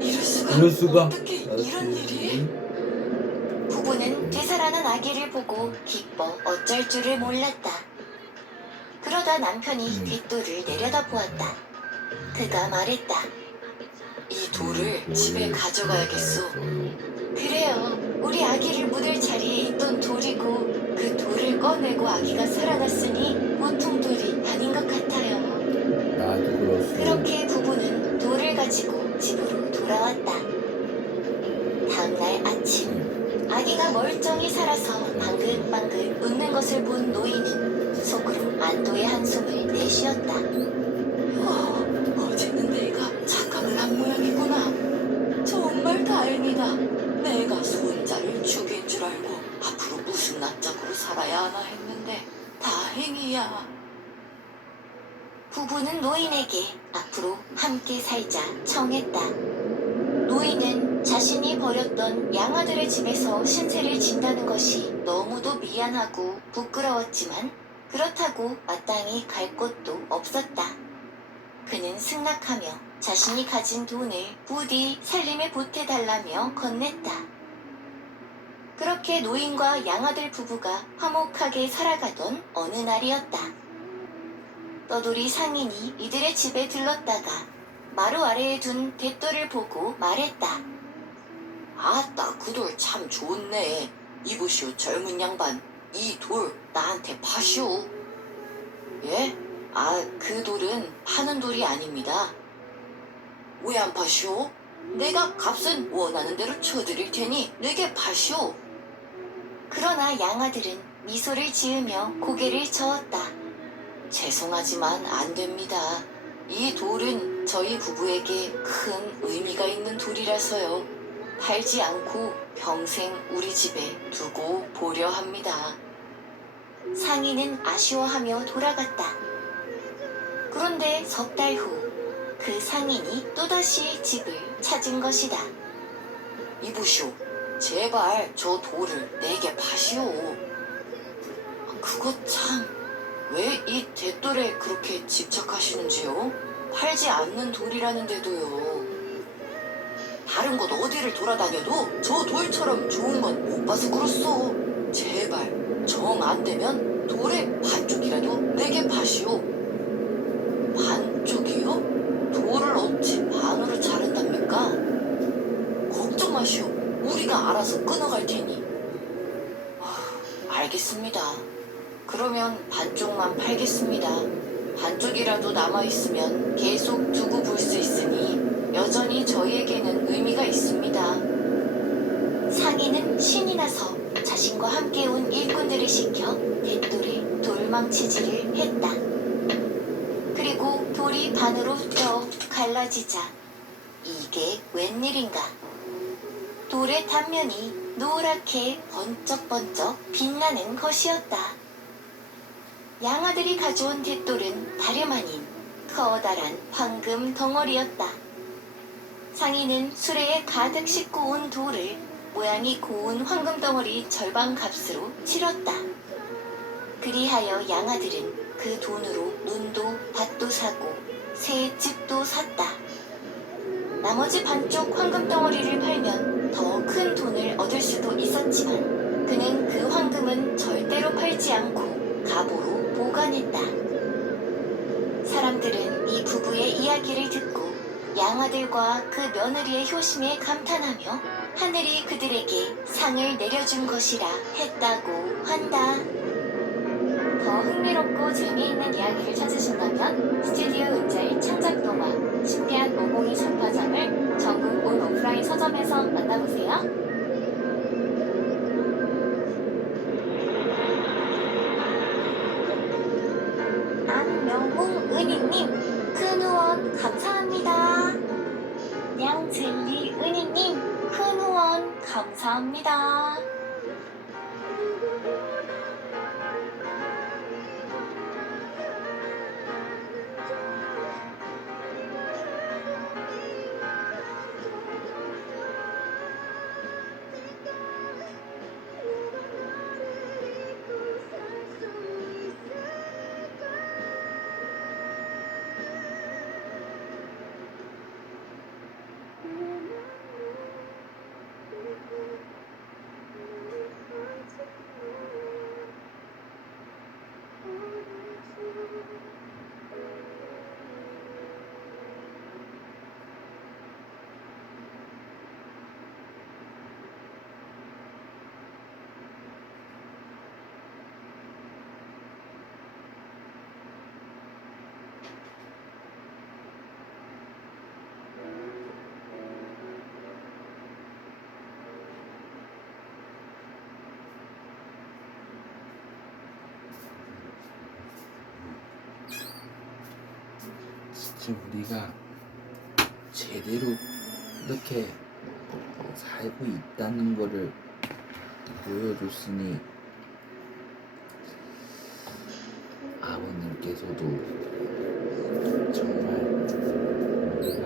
이럴 수가. 이럴 수가. 어떻게 이런 일이? 부부는 되살아난 아기를 보고 기뻐 어쩔 줄을 몰랐다. 그러다 남편이 뒷돌을 내려다보았다. 그가 말했다. 이 돌을 집에 가져가야겠소. 그래요. 우리 아기를 묻을 자리에 있던 돌이고 그 돌을 꺼내고 아기가 살아났으니 보통 돌이 아닌 것 같아요. 나도 그렇소. 그렇게 부부는 돌을 가지고 집으로 돌아왔다. 다음날 아침 아기가 멀쩡히 살아서 방긋방긋 웃는 것을 본 노인은 속으로 안도의 한숨을 내쉬었다. 어제는 내가 착각을 한 모양이구나. 정말 다행이다. 내가 손자를 죽인 줄 알고 앞으로 무슨 낯짝으로 살아야 하나 했는데 다행이야. 부부는 노인에게 앞으로 함께 살자 청했다. 노인은 자신이 버렸던 양아들의 집에서 신세를 진다는 것이 너무도 미안하고 부끄러웠지만 그렇다고 마땅히 갈 곳도 없었다. 그는 승낙하며 자신이 가진 돈을 부디 살림에 보태달라며 건넸다. 그렇게 노인과 양아들 부부가 화목하게 살아가던 어느 날이었다. 떠돌이 상인이 이들의 집에 들렀다가 마루 아래에 둔 대돌을 보고 말했다. 아따, 그 돌 참 좋네. 이보시오, 젊은 양반. 이 돌 나한테 파시오. 예? 그 돌은 파는 돌이 아닙니다. 왜 안 파시오? 내가 값은 원하는 대로 쳐드릴 테니 내게 파시오. 그러나 양아들은 미소를 지으며 고개를 저었다. 죄송하지만 안 됩니다. 이 돌은 저희 부부에게 큰 의미가 있는 돌이라서요. 팔지 않고 평생 우리 집에 두고 보려 합니다. 상인은 아쉬워하며 돌아갔다. 그런데 석 달 후 그 상인이 또다시 집을 찾은 것이다. 이보시오, 제발 저 돌을 내게 파시오. 그거 참, 왜 이 대돌에 그렇게 집착하시는지요? 팔지 않는 돌이라는데도요. 다른 곳 어디를 돌아다녀도 저 돌처럼 좋은 건 못 봐서 그렇소. 제발 정 안 되면 돌의 반쪽이라도 내게 파시오. 반쪽이요? 돌을 어찌 반으로 자른답니까? 걱정 마시오. 우리가 알아서 끊어갈 테니. 알겠습니다. 그러면 반쪽만 팔겠습니다. 반쪽이라도 남아있으면 계속 두고 볼 수 있으니 여전히 저희에게는 의미가 있습니다. 상인은 신이 나서 자신과 함께 온 일꾼들을 시켜 대돌을 돌망치질을 했다. 그리고 돌이 반으로 펴 갈라지자 이게 웬일인가. 돌의 단면이 노랗게 번쩍번쩍 빛나는 것이었다. 양아들이 가져온 대돌은 다름 아닌 커다란 황금 덩어리였다. 상인은 수레에 가득 싣고 온 돌을 모양이 고운 황금 덩어리 절반 값으로 치렀다. 그리하여 양아들은 그 돈으로 눈도 밭도 사고 새 집도 샀다. 나머지 반쪽 황금 덩어리를 팔면 더 큰 돈을 얻을 수도 있었지만 그는 그 황금은 절대로 팔지 않고 갑오로 보관했다. 사람들은 이 부부의 이야기를 듣고 양아들과 그 며느리의 효심에 감탄하며 하늘이 그들에게 상을 내려준 것이라 했다고 한다. 더 흥미롭고 재미있는 이야기를 찾으신다면 스튜디오 은자의 창작동화 신비한 502 전파장을 전국 온 오프라인 서점에서 만나보세요. 안명웅 은희님 큰 후원 감사합니다. 냥젤리 은희님 큰 후원 감사합니다. 진짜 우리가 제대로 이렇게 살고 있다는 거를 보여줬으니 아버님께서도 정말 우리가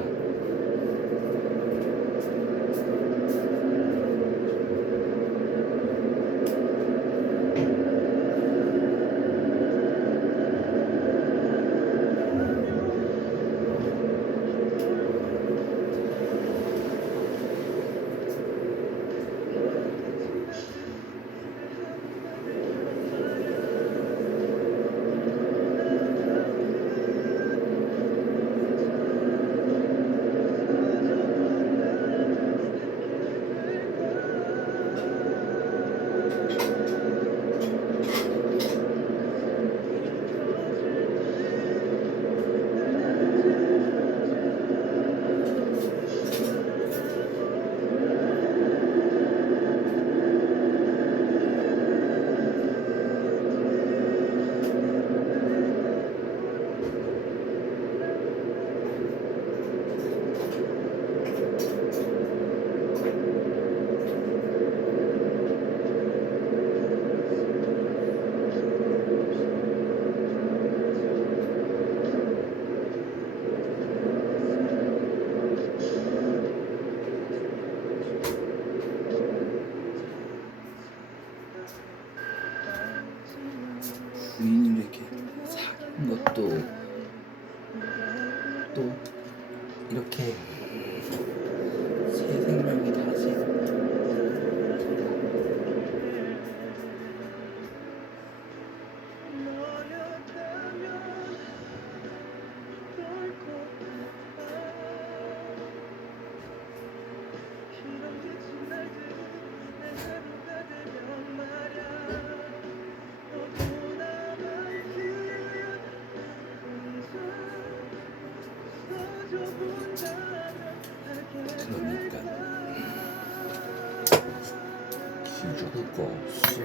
부인을 이렇게 사귀는 것도 또 이렇게 새 생명이 다시 그러니까 기죽을 거 없어.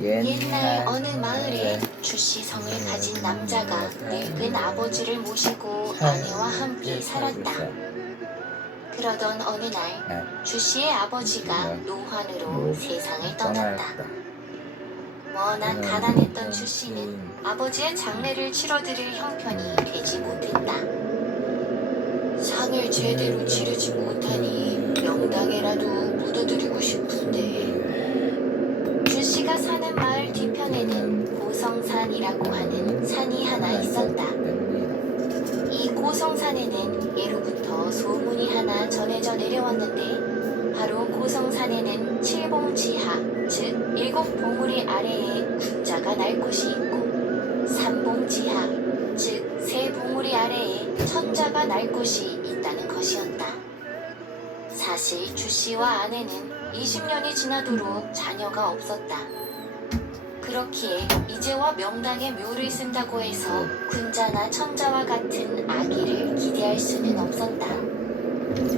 옛날 어느 마을에 주씨 성을 가진 남자가 늙은 아버지를 모시고 아내와 함께 살았다. 그러던 어느 날 주씨의 아버지가 노환으로 세상을 떠났다. 워낙 가난했던 주씨는 아버지의 장례를 치러드릴 형편이 되지 못했다. 상을 제대로 치르지 못하니 명당에라도 묻어드리고 싶은데 주씨가 사는 마을 뒤편에는 고성산이라고 하는 산이 하나 있었다. 이 고성산에는 예로부터 소문이 하나 전해져 내려왔는데 바로 고성산에는 칠봉지하, 즉 일곱 봉우리 아래에 군자가 날 곳이 있고 삼봉지하, 즉 세 봉우리 아래에 천자가 날 곳이 있다는 것이었다. 사실 주씨와 아내는 20년이 지나도록 자녀가 없었다. 그렇기에 이제와 명당에 묘를 쓴다고 해서 군자나 천자와 같은 아기를 기대할 수는 없었다.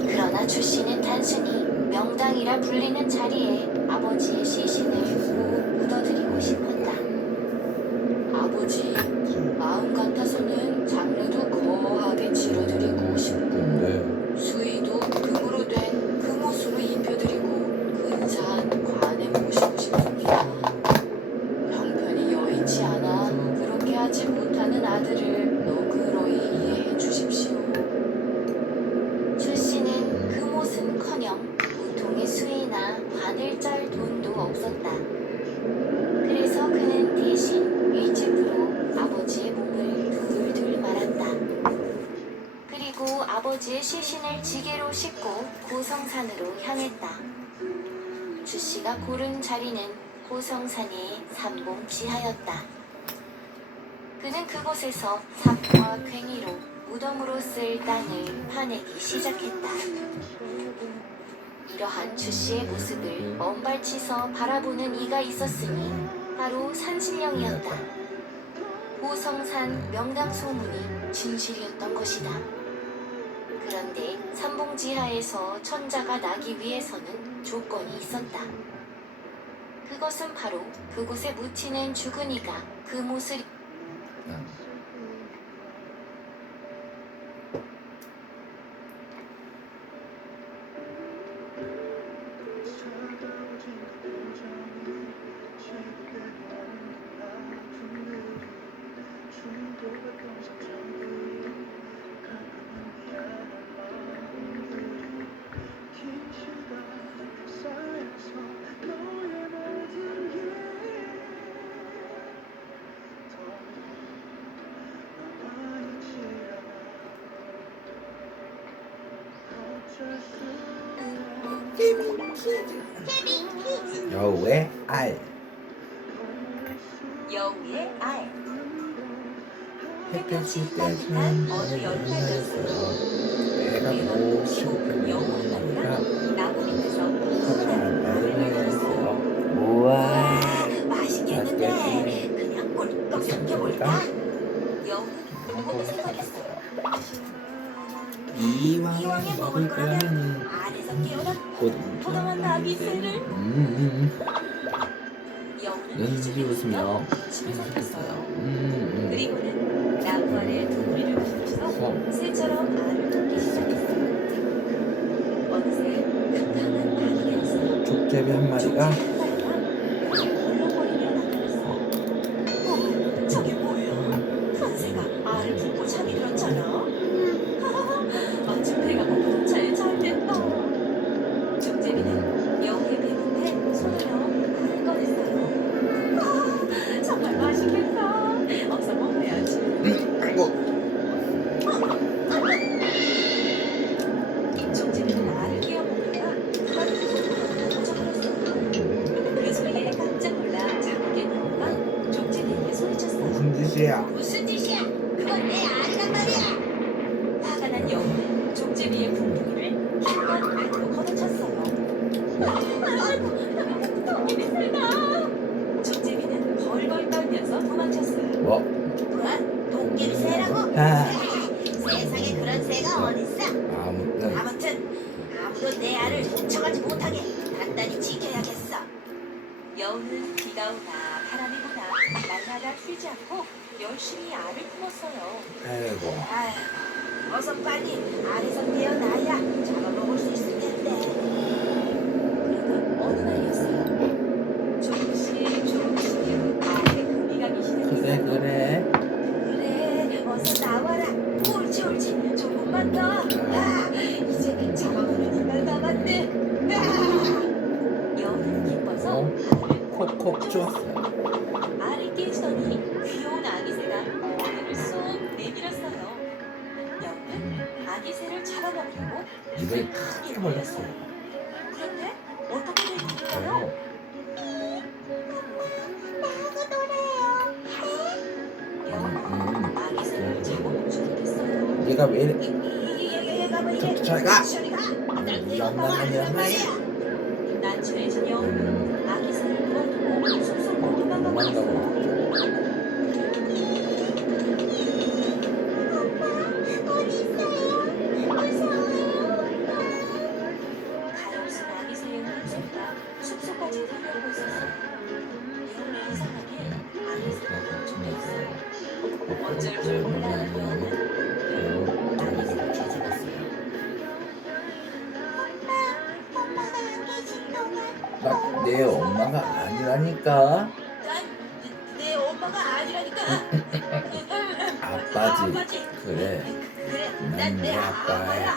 그러나 주씨는 단순히 명당이라 불리는 자리에 아버지의 시신을 꼭 묻어드리고 싶었다. 아버지, 마음 같아서는 장례도 거하게 치러드리고 싶고 수의도 금으로 된 금옷으로 입혀드리고 근사한 관에 모시고 싶습니다. 형편이 여의치 않아 그렇게 하지 못하는 아들을 너그러이 이해해 주십시오. 주씨는 금옷은커녕 보통의 수의나 관을 짤 돈도 없었다. 그래서 그는 대신 윗집으로 아버지의 몸을 둘둘 말았다. 그리고 아버지의 시신을 지게로 싣고 고성산으로 향했다. 주씨가 고른 자리는 고성산의 삼봉지하였다. 그는 그곳에서 삽과 괭이로 무덤으로 쓸 땅을 파내기 시작했다. 이러한 주씨의 모습을 먼발치서 바라보는 이가 있었으니 바로 산신령이었다. 고성산 명당 소문이 진실이었던 것이다. 그런데 삼봉지하에서 천자가 나기 위해서는 조건이 있었다. 그것은 바로 그곳에 묻히는 주근이가 금옷을 여우의 알. 여우의 알. 햇볕이 때는 어느 여름날이었어요. 배가 고싶은 여우 여우가 나무 밑에서 커다란 알을 먹었어요. 우와, 우와, 맛있겠는데 그냥 꿀꺽 삼켜볼까? 여우는 그거를 생각했어요. 이왕에 먹을 거라면 알에서 깨어난 곧 도당한 나비새를 여우는 연기 웃으며 침을 삼켰어요. 음. 그리고는 나무 아래 두부리를 붙여서 새처럼 알을 먹기 시작했어요. 어느새 강한 바늘이었어요. 족제비 한 마리가 짓이야? 무슨 짓이야? 그건 내 알이란 말이야. 화가 난 여우는 족제비의 궁둥이를 힘껏 안으로 걷어찼어요. 아이고, 도깨비 새가. 족제비는 벌벌 떨면서 도망쳤어요. 뭐? 뭐야? 도깨비 새라고? 아, 세상에 그런 새가 어딨어? 아무튼 아무튼 아무도 내 알을 훔쳐가지 못하게 단단히 지켜야겠어. 여우는 비가 오나 바람이 부나 날마다 쉬지 않고 열심히 알을 품었어요. 아이고. 아휴, 어서 빨리 알에서 깨어나야 잡아먹을 수 있을 텐데. 그러던 어느 날이었어요. 조금씩 알에 금이감이 시작했어요. 그래. 그래, 어서 나와라. 옳지, 조금만 더. 아, 이제 잡아먹는 힘만 남았네. 아! 여우는 기뻐서 알을 콕콕 쪼았어요. 알이 깨지더니 귀여운 아기새가 고개를 쏙 내밀었어요. 여우는 아기새를 잡아먹으려고 입을 크게 벌렸어요. 그런데 어떻게 된 일일까요? 나하고 놀아요. 여우는 아기새를 잡아먹지 못했어요. 얘가 왜 이래? 얘가 왜 이래? 저리 가! 저리 가! 이 엄마가 아니란 말이야. 난처해진 여우는 아기새를 놓아두고 숲속으로 도망가고 있어요. 가엾은 아기새의 울음소리가 숲속까지 들려오고 있었어요. 여우는 이상하게 아기새가 멈춰 있어요. 어쩔 줄 몰라하는 여우는 아기새를 쳐죽었어요. 엄마가 안 계신 동안 내 엄마가 아니라니까. 내 엄마가 아니라니까. 아빠지. 그래. 그래, 난 난 네 내 아빠야. 아빠야.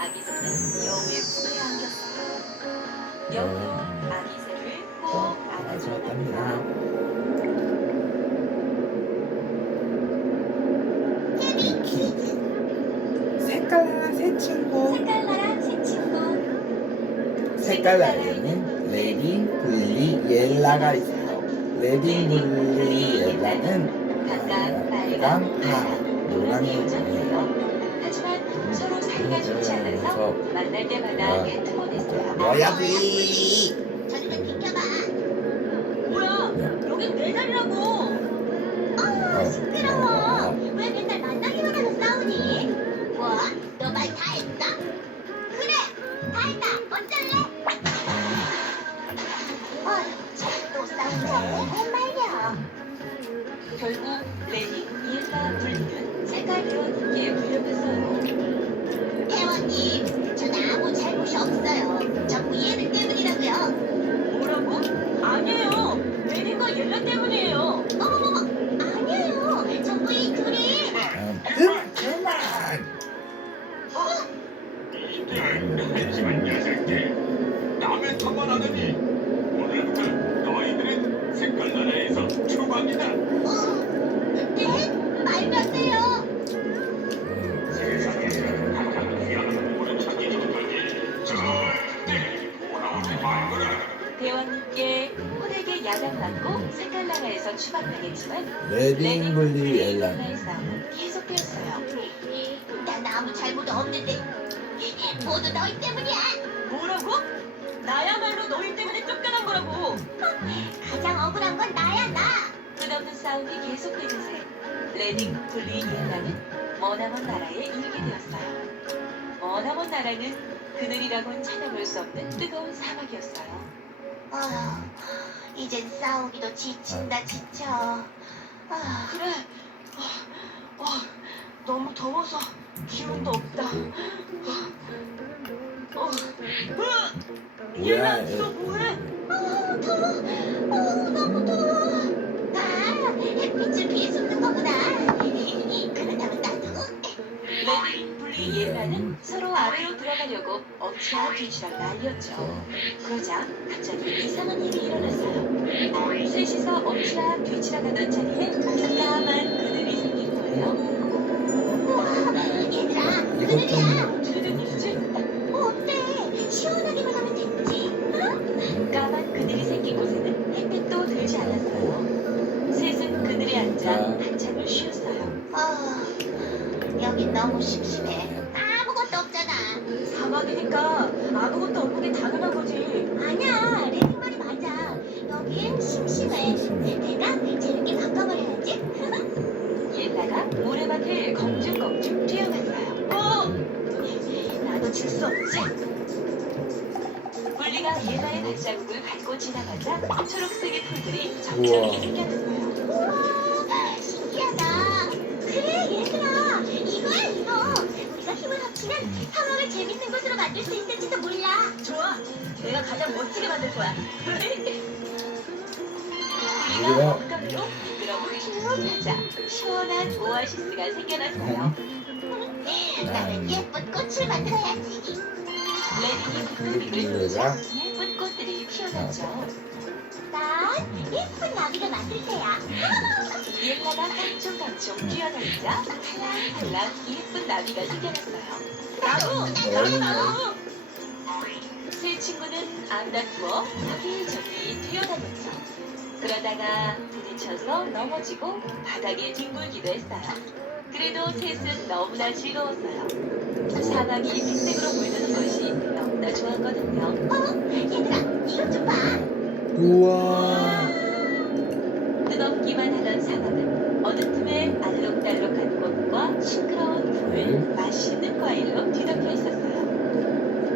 아기새는 여우의 품에 안겼어요. 여우도 아기새를 꼭 안아주었답니다. 안아주었답니다. 미키. 색깔나는 새 친구. 색깔나란 새 친구. 색깔나에는 레디, 블리, 옐라가 있어요. 레디, 블리, 옐라는 각각 빨강, 파랑, 노랑이 요정이에요. 하지만 서로 사이가 좋지 않아서 만날 때마다 뱉어보냈어요. 뭐야, 블리? 저리 좀 비켜봐. 뭐야? 여긴 내 자리라고. 시끄러워. 왜 맨날 만나기만 하고 싸우니? 뭐? 너 말 다 했어? 그래, 다 했다. 어쩔래? 또 싸우자고? 정말요. 결국 레디, 이엘라, 블리는 색깔 대원님께 불려갔어요. 대원님, 전 아무 잘못이 없어요. 전부 얘들 때문이라고요. 뭐라고? 아니에요. 레디가 옐라 때문이에요. 어머머머, 아니에요. 전부 이 둘이. 그만! 한심한 녀석들. 남의 탓만 하더니 오늘부터 너희들은 색깔 나라에서 추방이다. 네? 말도 안 돼요. 세상에서 가장 귀한 모든 자기인 거니 절대 돌아오지 말거라. 대원님께 호되게 야단맞고 색깔나라에서 추방당했지만 레디, 블리, 옐라. 의 싸움은 계속되었어요. 난 아무 잘못 없는데 모두 너희 때문이야. 뭐라고? 나야말로 너희 때문에 쫓겨난 거라고. 가장 억울한 건 나야 나. 끝없는 싸움이 계속되는 새 레디, 블리, 옐라는 머나먼 나라에 이르게 되었어요. 머나먼 나라는 그늘이라곤 찾아볼 수 없는 뜨거운 사막이었어요. 이젠 싸우기도 지친다 지쳐. 그래. 너무 더워서 기운도 없다. 뭐야, 너 뭐해? 더워. 너무 더워. 햇빛을 비웃는 거구나. 그렇다면 나도. 레디, 블리, 옐라는 서로 아래로 들어가려고 어치와 뒤치락 난리였죠. 그러자 갑자기 이상한 일이 일어났어요. 셋이서 어치와 뒤치락 하던 자리에 까만 그늘이 생긴 거예요. 우와, 얘들아, 이것 좀 어떻게 된 일이지? 어때? 시원하기만 하면 됐지. 까만 그늘이 생긴 곳에는 햇빛 너무 심심해. 아무것도 없잖아. 사막이니까 아무것도 없는 게 당연한 거지. 아니야, 레딩 말이 맞아. 여긴 심심해. 내가 재밌게 바꿔버려야지. 옐라가 모래밭을 검증검증 뛰어갔어요. 나도 질 수 없지. 굴리가 옐라의 발자국을 밟고 지나가자 초록색의 풀들이 적절히 생겨났어요. 우와, 신기하다. 그래, 얘들아. 이거. 우리가 힘을 합치면 상황을 재밌는 것으로 만들 수 있을지도 몰라. 좋아, 내가 가장 멋지게 만들 거야. 우리가 굴리가 엉덩이로 미끄럼을 쭉 타자 시원한 오아시스가 생겨났어요. 나는 예쁜 꽃을 만들어야지. 레딩이 빗소리를 부르자 예쁜 꽃들이 피어났죠. 난 예쁜 나비를 만들 테야. 옐라가 깡총깡총 뛰어다니자 살랑살랑 예쁜 나비가 생겨났어요. 나도! 세 친구는 안 다투어 여기저기 뛰어다녔죠. 그러다가 부딪혀서 넘어지고 바닥에 뒹굴기도 했어요. 그래도 셋은 너무나 즐거웠어요. 사막이 핑색으로 물드는 것이 너무나 좋았거든요. 얘들아, 이것 좀 봐. 우와. 뜨겁기만 하던 사막은 어느 틈에 알록달록한 꽃과 싱그러운 풀, 맛있는 과일로 뒤덮여 있었어요.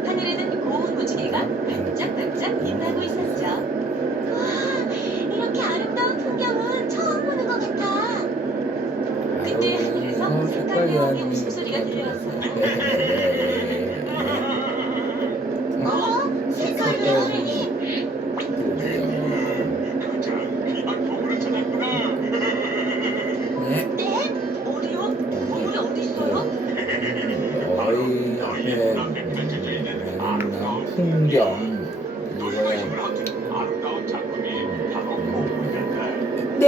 하늘에는 고운 무지개가 반짝반짝 빛나고 있었죠. 와, 이렇게 아름다운 풍경은 처음 보는 것 같아. 그때 하늘에서 색깔여왕의 웃음소리가 들려왔어요. 색깔이 여왕이 이만 보물을 찾았구나. 네. 네? 어디요? 보물이 어디 있어요? 어이 앞에 있는 아름다운 풍경 너희가 이거야. 힘을 합친 아름다운 작품이 바로 보물이란다. 네.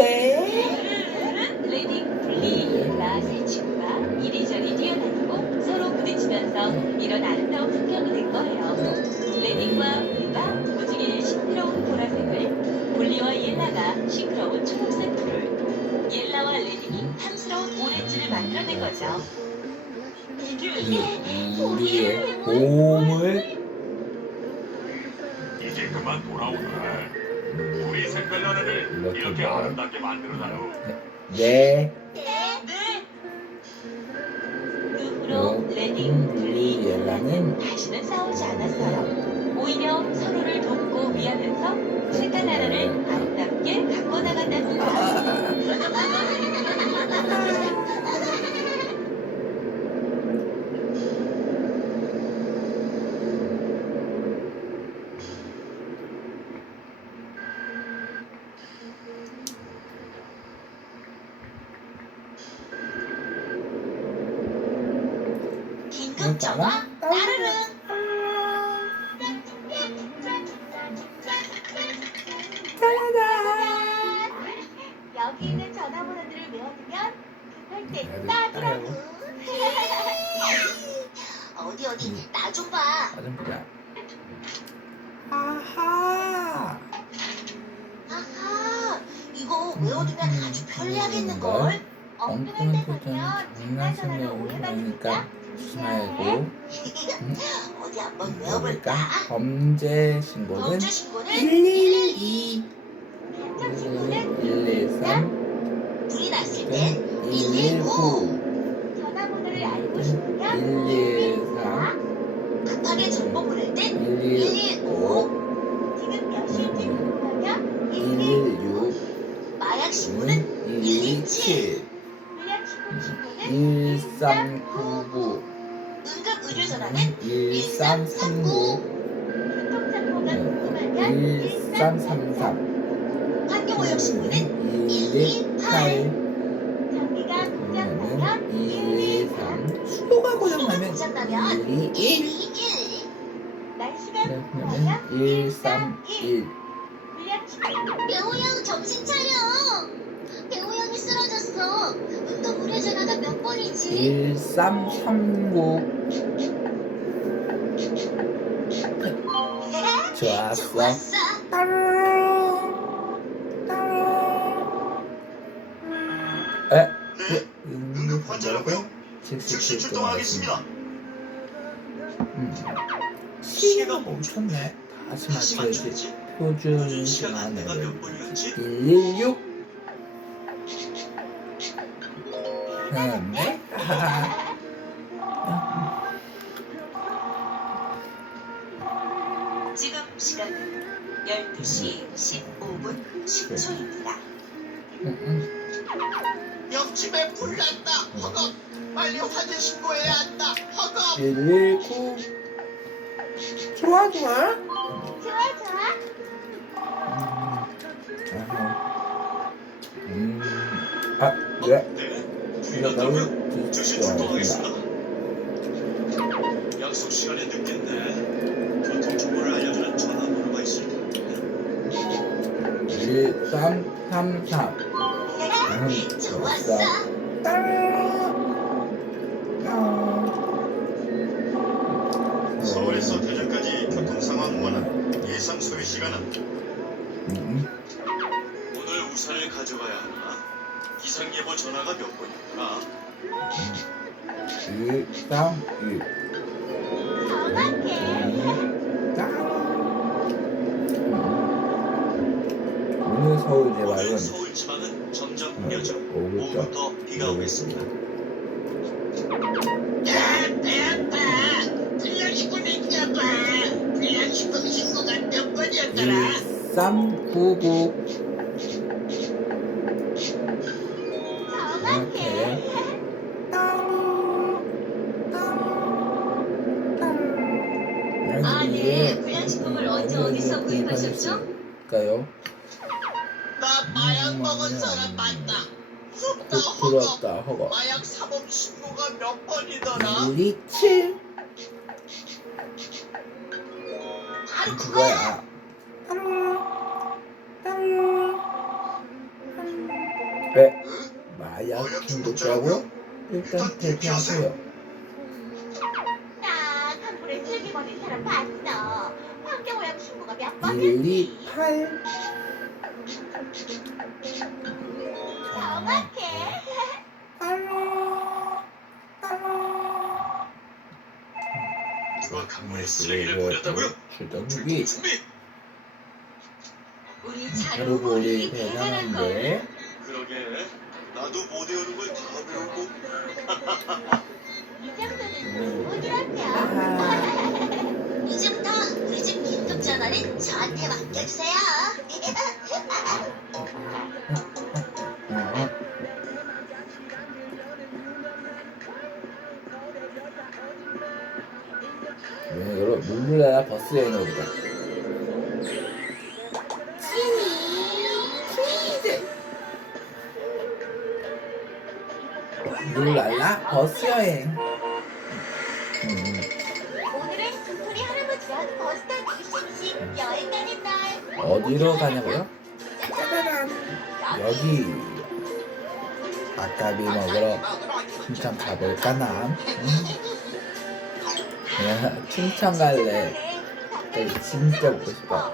레딩, 굴리, 옐라 세 친구가 이리저리 뛰어다니고 서로 부딪히면서 이런 아름다운 풍경이 된 거예요. 레딩과 굴리가 무지개의 신비로운 보라색을, 굴리와 옐라가 싱그러운 초록색 풀을, 옐라와 레딩이 탐스러운 오렌지를 만들어낸 거죠. 우리의 보물. 이제 그만 돌아오너라. 우리 색깔 나라를 이렇게 아름답게 만들어놔요. 네. 그 후로 레딩, 굴리, 옐라는 다시는 싸우지 않았어요. 오히려 서로를 돕고 위하면서 색깔 나라를 아름답게 바꿔나간답니다. 긴급 전화 따르릉. 여기 있는 전화번호들을 외워두면 급할 때 따르라고. 어디 나 좀 봐. 좀 보자. 아하. 아하, 이거 외워두면 아주 편리하겠는걸. 엉뚱한 표정은 장난 전화를 오해받으니까 조심하고. 어디 한번 외워볼까? 범죄 신고는 범죄 신고는 112, 간접 신고는 113, 불이 났을 땐 119. 119, 전화번호를 알고 싶으면 113, 급하게 정보 보낼 땐 115, 115. 지금 몇 시인지 궁금하면 119. 116, 마약 신고는 127, 불량신고 신고는 1399, 응급 의료 전화는 1339, 교통정보가 궁금하면 1333, 환경오염 신고는 128, 전기가 고장나면 123, 수도가 고장나면 고장나면 121, 121. 날씨가 그러면 궁금하면 131, 불량신고. 배우양 정신 차려. 배우양이 쓰러졌어. 응급 의료 전화가 몇 번이지? 1339. 좋았어. 좋았어. 에? 응급 환자라고요? 즉시 출동하겠습니다. 시계가 멈췄네. 다시 맞춰야지. 표준 시간에 내가 몇 번이었지? 116. 네? 지금 시간은 12시 15분 10초입니다. 옆집에 불났다. 허겁. 빨리 화재 신고해야 한다. 허겁. 119. 좋아. 좋아. 왜? 네. 이거를 즉시 드시겠습니다. 출동하겠습니다. 약속 시간에 늦겠네. 교통 정보를 알려주는 전화번호가 있을 텐데. 1333. 좋았어. 서울에서 대전까지 교통 상황 원활. 예상 소요 시간은 오늘 우산을 가져가야 하나? 기상 예보 전화가 몇 번이구나. 131. 오늘 서울 오늘 제발은 서울 지방은 점점 흐려져 오후부터 오후부터 비가 오겠습니다. 불량식품 신고가 몇 번이었더라? 1399. 이렇게 네. 불량식품을 언제 어디서 구입하셨죠? 까요? 나 마약 먹은 사람 맞다. 훅다 허겁. 들어왔다 허거. 마약 사범 신고가 몇 번이더라? 127. 바로 그거야. 왜? 마약 중독자고요? 일단 대피하세요. 나 강물에 슬기 버린 사람 봤어. 환경오염 신고가 몇 번이었지? 128. 정확해. 누가 강물에 쓰레기를 버렸다고요? 출동 후기. 준비. 우리 자루볼이 대단한 걸. 대단한데. 그러게 나도 못 외우는 걸 다 외우고. 이 정도는 기본이라며. 이제부터 우리 집 긴급 전화는 저한테 맡겨주세요. 여러분 룰루라라 버스 여행을 보자. 룰랄라 버스 여행. 오늘은 도토리 할아버지랑 버스 타기 씩씩 여행 가는 날. 어디로 가냐고요? 짜잔. 여기 닭갈비 먹으러 춘천 가볼까나? 춘천 갈래. 여기 진짜 보고 싶어.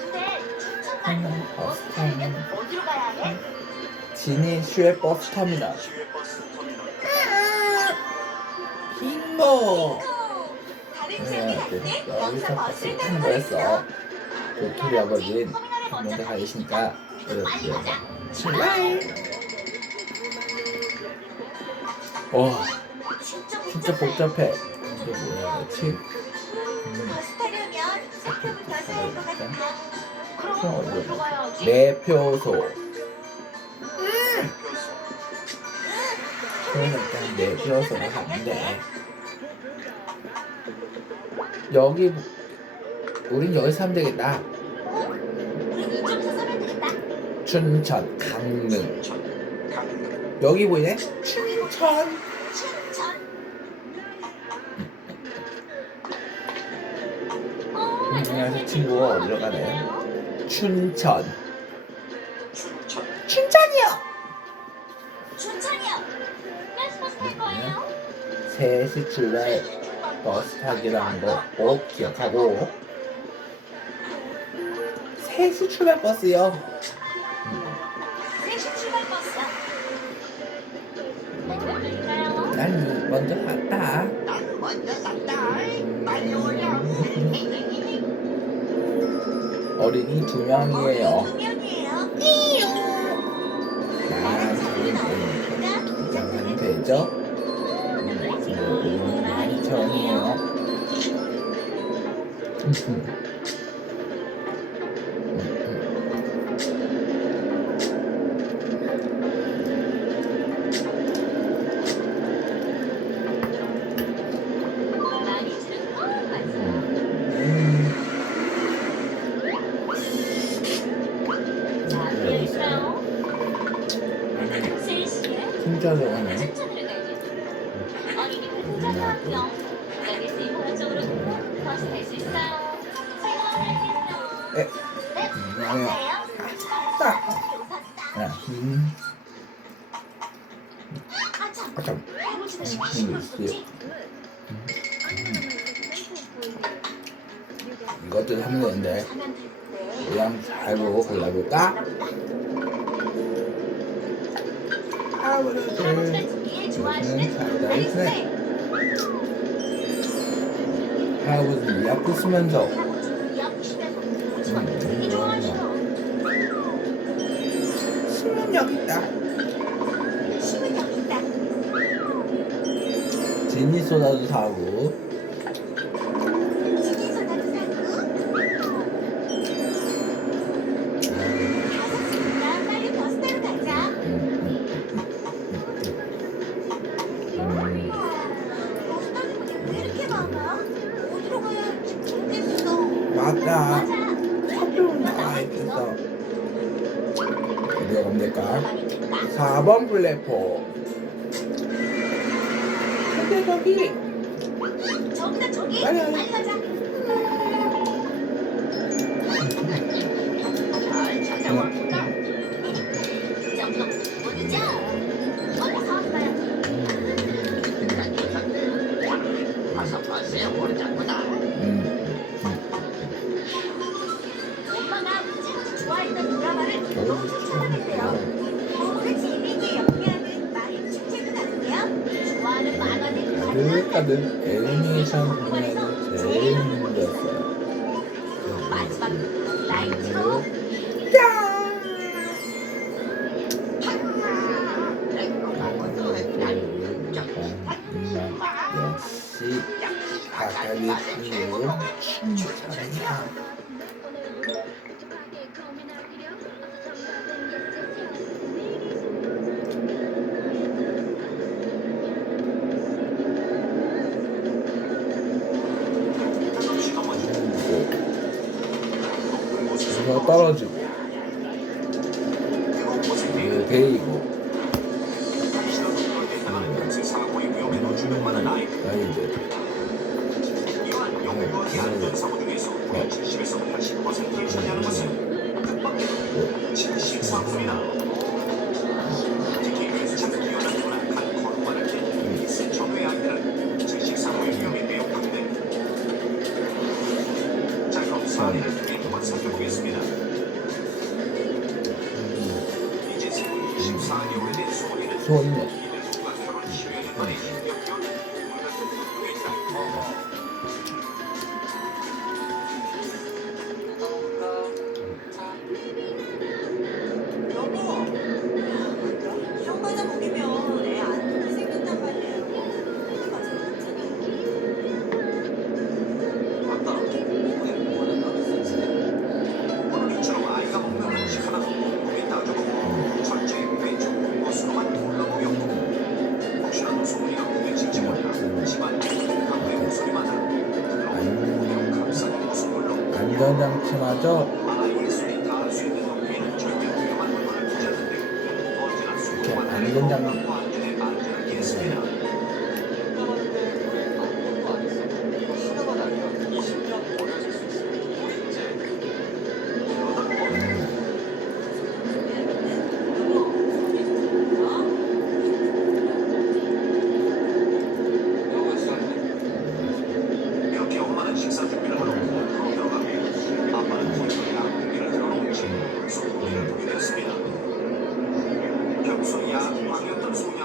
근데 춘천 가면 버스 타려면 어디로 가야 해? 진이 슈에 버스 터미널. 시외 버스 터미널. 빙고. 다른 지역에 갈 때 여기서 먼저 버스를 버스를 타는 타는 거였어. 거였어. 도토리 아버지는 터미널에 먼저 먼저 가시니까 우리도 빨리 가자. 출발. 와 진짜 복잡해. 이게 뭐야 그치? 버스 타려면 숙소부터 사야 할 것 같아. 그럼 그럼 어디로 가야지? 매표소. 그러니까 매표소로 갔는데 여기 우린 여기서 하면 되겠다. 우린 이쪽에서 서면 되겠다. 춘천 강릉 여기 보이네? 춘천. 춘천. 안녕하세요 친구가 어디로 가나요? 춘천. 춘천. 춘천이요. 춘천이요. 몇 버스 탈 거예요? 3시 출발 버스 타기라는 거 꼭 기억하고 3시 출발 버스요. 3시 출발 버스요. 어딜까요? 난 먼저 샀다. 난 먼저 샀다. 빨리 오렴. 어린이 2명이에요. 분명이에요. 난 지금 장난이 되죠? 어린이 2,000원이에요. 많이 주는 거 맞아. 자, 비어 있어요. 3시에 힘줘서 오네. 추천을 갈게. 어린이 배송장 나왔죠. 여기서 이번 쪽으로 버스 탈 수 있어요. 에, 뭐야? 딱. 야, 아참. 이것도 사면 되는데 그냥 잘 보고 골라볼까? 할아버지 미약 부수면서 수면 여기 있다. 지니 소다도 사고. 빨리 버스 타러 가자. 버스 타는 분이 왜 이렇게 많아? 어디로 가야 할지 모르겠어. 맞다. 서쪽 나와 있어. 어디가 가면 될까? 4번 플랫폼. 근데 저기 저기다 저기. 빨리 빨리 가자. 잘 찾아왔구나. 점점 보자. 어디 사왔어요? 와서 버스에 오르자꾸나. 엄마가 무지무지 좋아했던 드라마를 너무 추천하는데요. 너무나 재미있게 연기하는 마린 축제도 가는데요. 좋아하는 만화들 가득가득 애니메이션 중에서 제일 힘들었어요. 마지막 라이트로 역시 아까리스로 칭찬이야. 여기서 떨어지고 이게 베이고 아이들 이러한 영국어의 안전사고 중에서 70에서 80%를 차지하는 것은 뜻밖의 진실사고입니다. 특히 차트 기어는 문학한 걸음만을 깬 이세 전후의 아이들은 진실사고의 위험이 매우 강됩니다. 자, 그럼 사례를 통해 한번 살펴보겠습니다. 이제 생후 24개월 된 소원이는 소원이네. 이들과 결혼 10여 년 만에 신경전 여보, 이런 과자 먹이면 애 안 좋게 생겼단 말이에요. 이 과자 괜찮아? 맞다. 오늘 이처럼 아이가 먹는 음식 하나도 꼼꼼히 따져보고 철저히 빼주고 것으로만 골라보였고 혹시라도 소문이가 구겨질지 몰라 집안 강도의 목소리마다 그럼 감싸는 모습으로 안전장치마저 아이의 손이 닿을 수 있는 높이는 절대 위험한 물건을 두지 않는데 언제나 수고만 안전장- 안전에 안전을 기했습니다. 이렇게 엄마는 식사 준비를 하러 방으로 들어가며 아빠는 거실에 고기를 들어놓은 채 소고기를 보게 되었습니다. 평소 야광이었던 소고기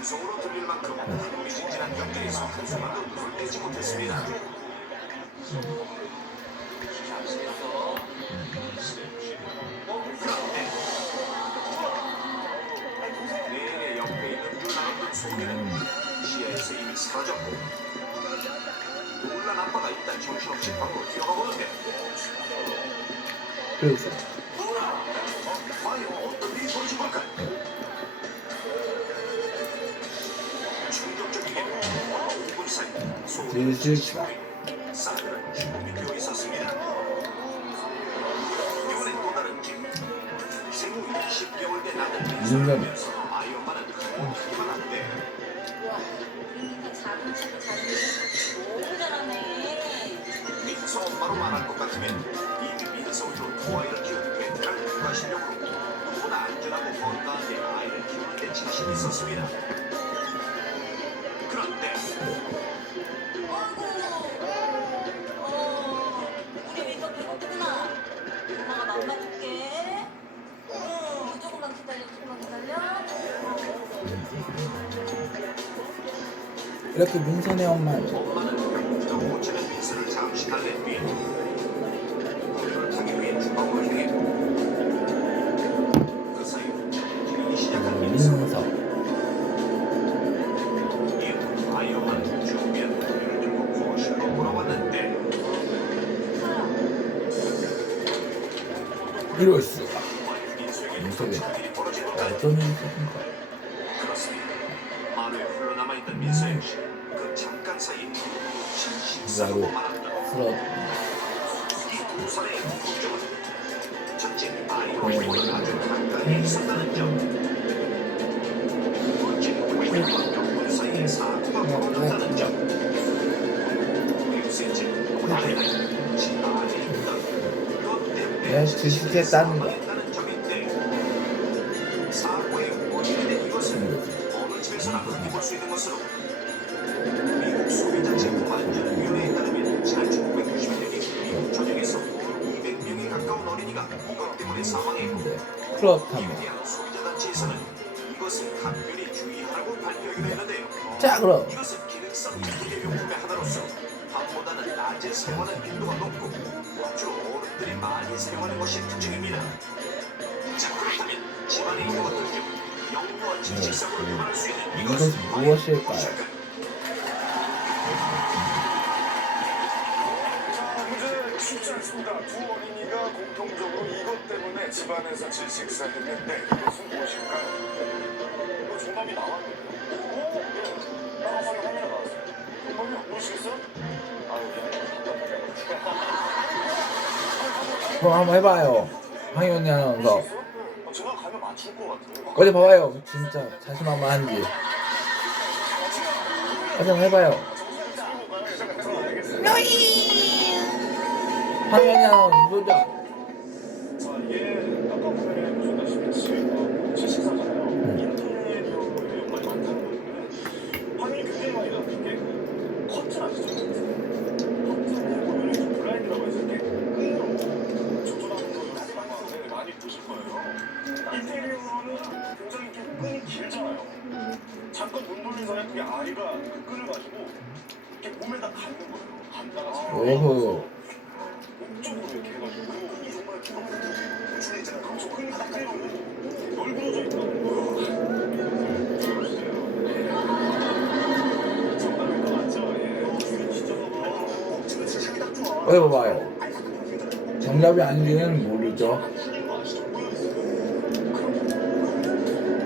음성으로 들릴 만큼 흥미진진한 경기에서 한순간도 눈을 떼지 못했습니다. 그런데 내내 옆에 있는 줄 알았던 소리는 시야에서 이미 사라졌고 놀란 아빠가 일단 정신없이 방으로 뛰어가보는데 그래서 과연 어떤 일이 벌어진 걸까? 충격적이게도 5분 사이 소리를 질질 싸늘한 죽음이 되어 있었습니다. 이번엔 또 다른 길. 생후 20개월 된 아들 민서를 보면서 아이 엄마는 행복하기만 한데 그러니까 작은 책 잘 너무 잘하네. 민서 엄마로 말할 것 같으면 이미 민서로 두 아이를 키운 베테랑 육아 실력으로 누구보다 안전하고 건강하게 아이를 키우는 데 자신이 있었습니다. 그런데 우리 민서 배고프구나. 엄마가 맘마 줄게. 조금만 기다려, 조금만 기다려. 이렇게 민선의 엄마 엄마는 배고프다 고치는 민서를 잠시 달랜 뒤에 우유를 타기 위해 주방으로 향했고 그 사이 움직이기 시작한 민서. 민서 이후 아이 엄마는 준비한 우유를 들고 거실로 돌아왔는데 이럴 수가. 민서에게 민서에게 무슨 일이 벌어진 걸까요? 어떤 일이 있었습니까? 그렇습니다. 마루에 흘러남아있던 민서 역시 그 잠깐 사이 신신사고 말았다. 풀어 이 두 사람의 공통점은 첫째 아이와 부모는 아주 가까이 있었다는 점. 둘째 부모와 명분 사이에 사고가 벌어졌다는 점. 그리고 셋째 아이가 지 안에 있던 것 때문에 질식했다는 거. 사망했다는 점인데 사고의 원인이 된 이것은 어느 집에서나 흔히 볼 수 있는 것으로 미국 소비자 제품 안전위원회에 따르면 지난 1990년대 미국 전역에서 200명에 가까운 어린이가 이것 때문에 사망했고 그렇다면 미국의 소비자단체에서는 이것은 각별히 주의하라고 발표하기도 했는데요. 자 그럼 이것은 기능성 인테리어용품의 하나로서 밥보다는 낮에 사용하는 빈도가 높고 주로 어른들이 많이 사용하는 것이 특징입니다. 자 그렇다면 집안에 있는 것들 중 영구와 질식사고를 유발할 수 있는 이것은 무엇일까요? 자, 문제 쉽지 않습니다. 두 어린이가 공통적으로 이것 때문에 집안에서 질식사했는데 이것은 무엇일까요? 이거 정답이 나왔는데요. 오, 네. 나가서 화면에 나왔어요. 정말요? 모르시겠어요? 아유, 그냥 그럼 한번 해봐요. 황현이 아나운서 모르시겠어요? 제가 가면 맞출 것 같아요. 어디 봐봐요. 진짜 자신만만한지 어디 한번 해봐요. 황현이 아나운서 도전. 자, 이게 아까 보면 보셨다시피 지금 질식사잖아요. 인테리어에 많이 많다는 거예요. 화면이 굉장히 많이 나왔던 게 커튼 아시죠? 커튼에 보면 좀 블라인드라고 해서 이렇게 끈으로 조절하는 거 많이 보실 거예요. 인테리어는 굉장히 좀 끈이 길잖아요. 잠깐 눈 돌린 사이에 그게 아이가 그 끈을 가지고 이렇게 몸에다 감는 거예요. 감다가 오호. 목적으로 이렇게 해가지고 이 정말 중에 있잖아요. 그럼 저 끈이 바닥 깔고 널브러져 있다는 거예요. 정답인 거 맞죠? 예. 진짜 봐봐. 지금 세상이 딱 좋아. 어디 봐봐요. 정답이 아닌지는 모르죠. 생긴 거 아시죠?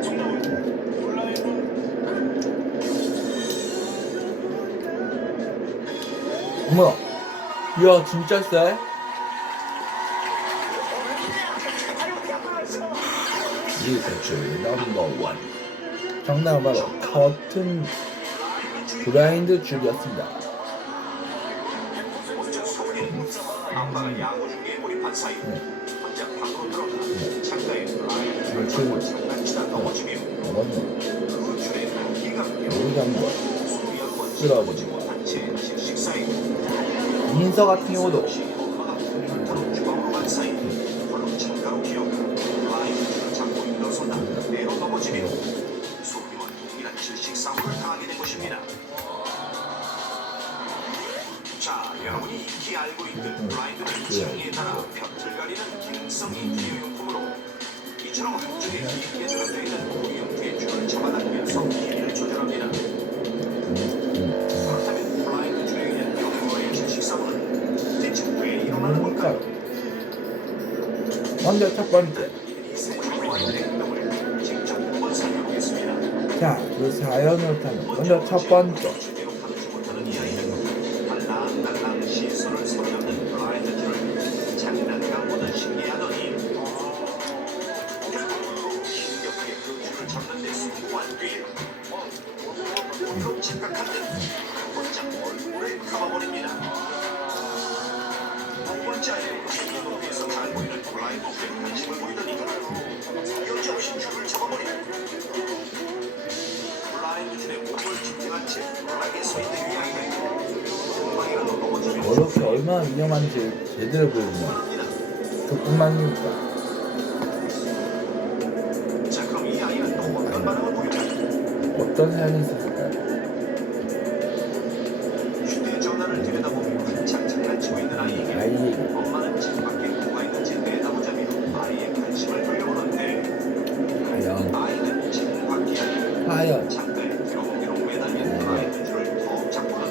정답은 온라인으로 어머, 이야 진짜 쎄. 리서치 넘버 1. 정답은 바로 커튼 블라인드 줄이었습니다. 먼저 소리는 아빠가 야구 중에 몰입한 사이 혼자 방으로 들어가 창가에 라이트를 걸고 장난치다 넘어지며 어머니 그 줄에 기가 우리 한번 수도 연번 쓰러지고 못한 채 질식사이고 민서 같은 경우도 엄마가 우유를 타고 주방으로 간 사이 바로 창가로 기어가 라이트를 잡고 일어서다 내로 넘어지며 소리와 동일한 질식 고기성 인테리어용품으로 이처럼 한쪽에 길게 늘어져 있는 고기 형태의 줄을 잡아당기면서 길이를 조절합니다. 그렇다면 블라인드 줄에 의한 경로의 질식사고는 대체 왜 일어나는 걸까요? 먼저 첫 번째. 이 생활과의 행동을 직접 한번 살펴보겠습니다. 자, 그 사연을 타면 먼저 첫 번째. 제대로 가르치 못하는 이 아이는 달랑달랑 시선을 사로잡는 블라인드 줄을 장난감보다 신기하더니 힘겹게 그 줄을 잡는 데 성공한 뒤에 이런 착각한 듯 곧장 얼굴을 감아버립니다. 두 번째 아이는 이 높이에서 잘 보이는 블라인드 줄에 관심을 보이더니 여지없이 줄을 잡아버리고 블라인드 줄에 몸을 집중한 채 불안하게 서 있는 이 아이는 금방이라도 넘어지면 어렵게 얼마나 위험한지 제대로 보여주네. 합니다. 그뿐만이니까. 자, 그럼 이 아이는 또 어떤 반응을 보일까요? 어떤 사연이 있었을까요? 휴대전화를 들여다보며 한창 장난치고 있는 아이에게 아이에게 엄마는 창밖에 뭐가 있는지 내다보자며 아이의 관심을 돌려보는데 과연, 아이는 창밖이 아니고 과연, 창가에 기렁기렁 매달린 블라인드 줄을 더욱 잡고는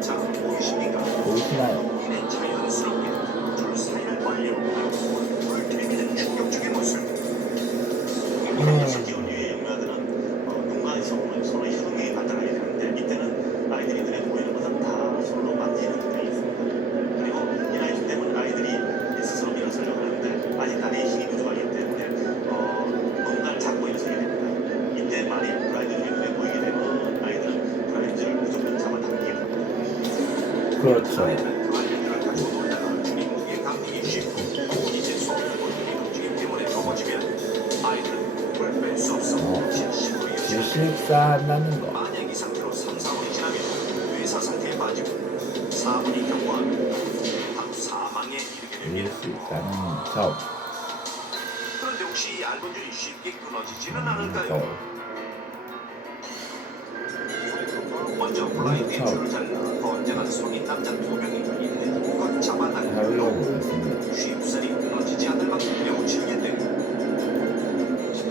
자, 보이십니까? 보이시나요? 이는 자연스럽게 줄 사이를 벌려 얼굴을 들이미는 충격적인 모습. 실제 연유의 영가들은 공간에서 보면 서로 희동이 발달하게 되는데 이때는 아이들이 눈에 보이는 것은 다 손으로 만지는 경향이 있습니다. 그리고 이 나이 때문에 아이들이 스스로 일어서려고 하는데 아직 다리에 힘이 부족하기 때문에 뭔가를 잡고 일어서게 됩니다. 이때 만일 브라이드들이 눈에 보이게 되면 아이들은 브라이드를 무조건 잡아당기게 됩니다. 그렇죠. 블라인드를 가지고 놀다가 줄이 무게에 감기기 쉽고 이제 손을 얼굴이 움직임 때문에 넘어지면 아이들은 몸을 뺄 수 없어 질식으로 이어지는 질식사한다는 거. 만약 이 상태로 3, 4분이 지나면 뇌사 상태에 빠지고 4분이 경과하면 바로 사망에 이르게 됩니다. 질식사는 점. 그런데 혹시 이 얇은 줄이 쉽게 끊어지지는 않을까요? 먼저 블라인드의 줄을 잘라 언제나 성인 남자 2명이 있는 것 바로 잡아당기며 읽어보겠습니다. 쉽사리 끊어지지 않을 만큼 매우 질긴데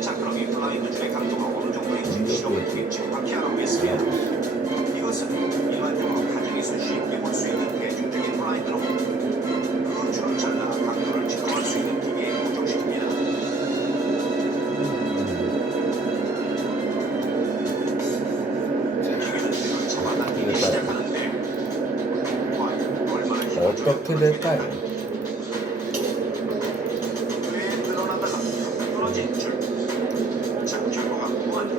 자, 그럼 이 블라인드 줄의 강도가 어느 정도인지 실험을 통해 정확히 알아보겠습니다. 이것은 일반적으로 가정에서 쉽게 볼 수 있는 대중적인 블라인드로 그 줄을 잘라 강도를 측정할 수 있는 기계의 구조식입니다. 기계는 줄을 잡아당기기 시작하는데 과연 얼마나 어떻게 될까요? 왜 늘어나다가 끊어진 줄. 자, 결과가 무한.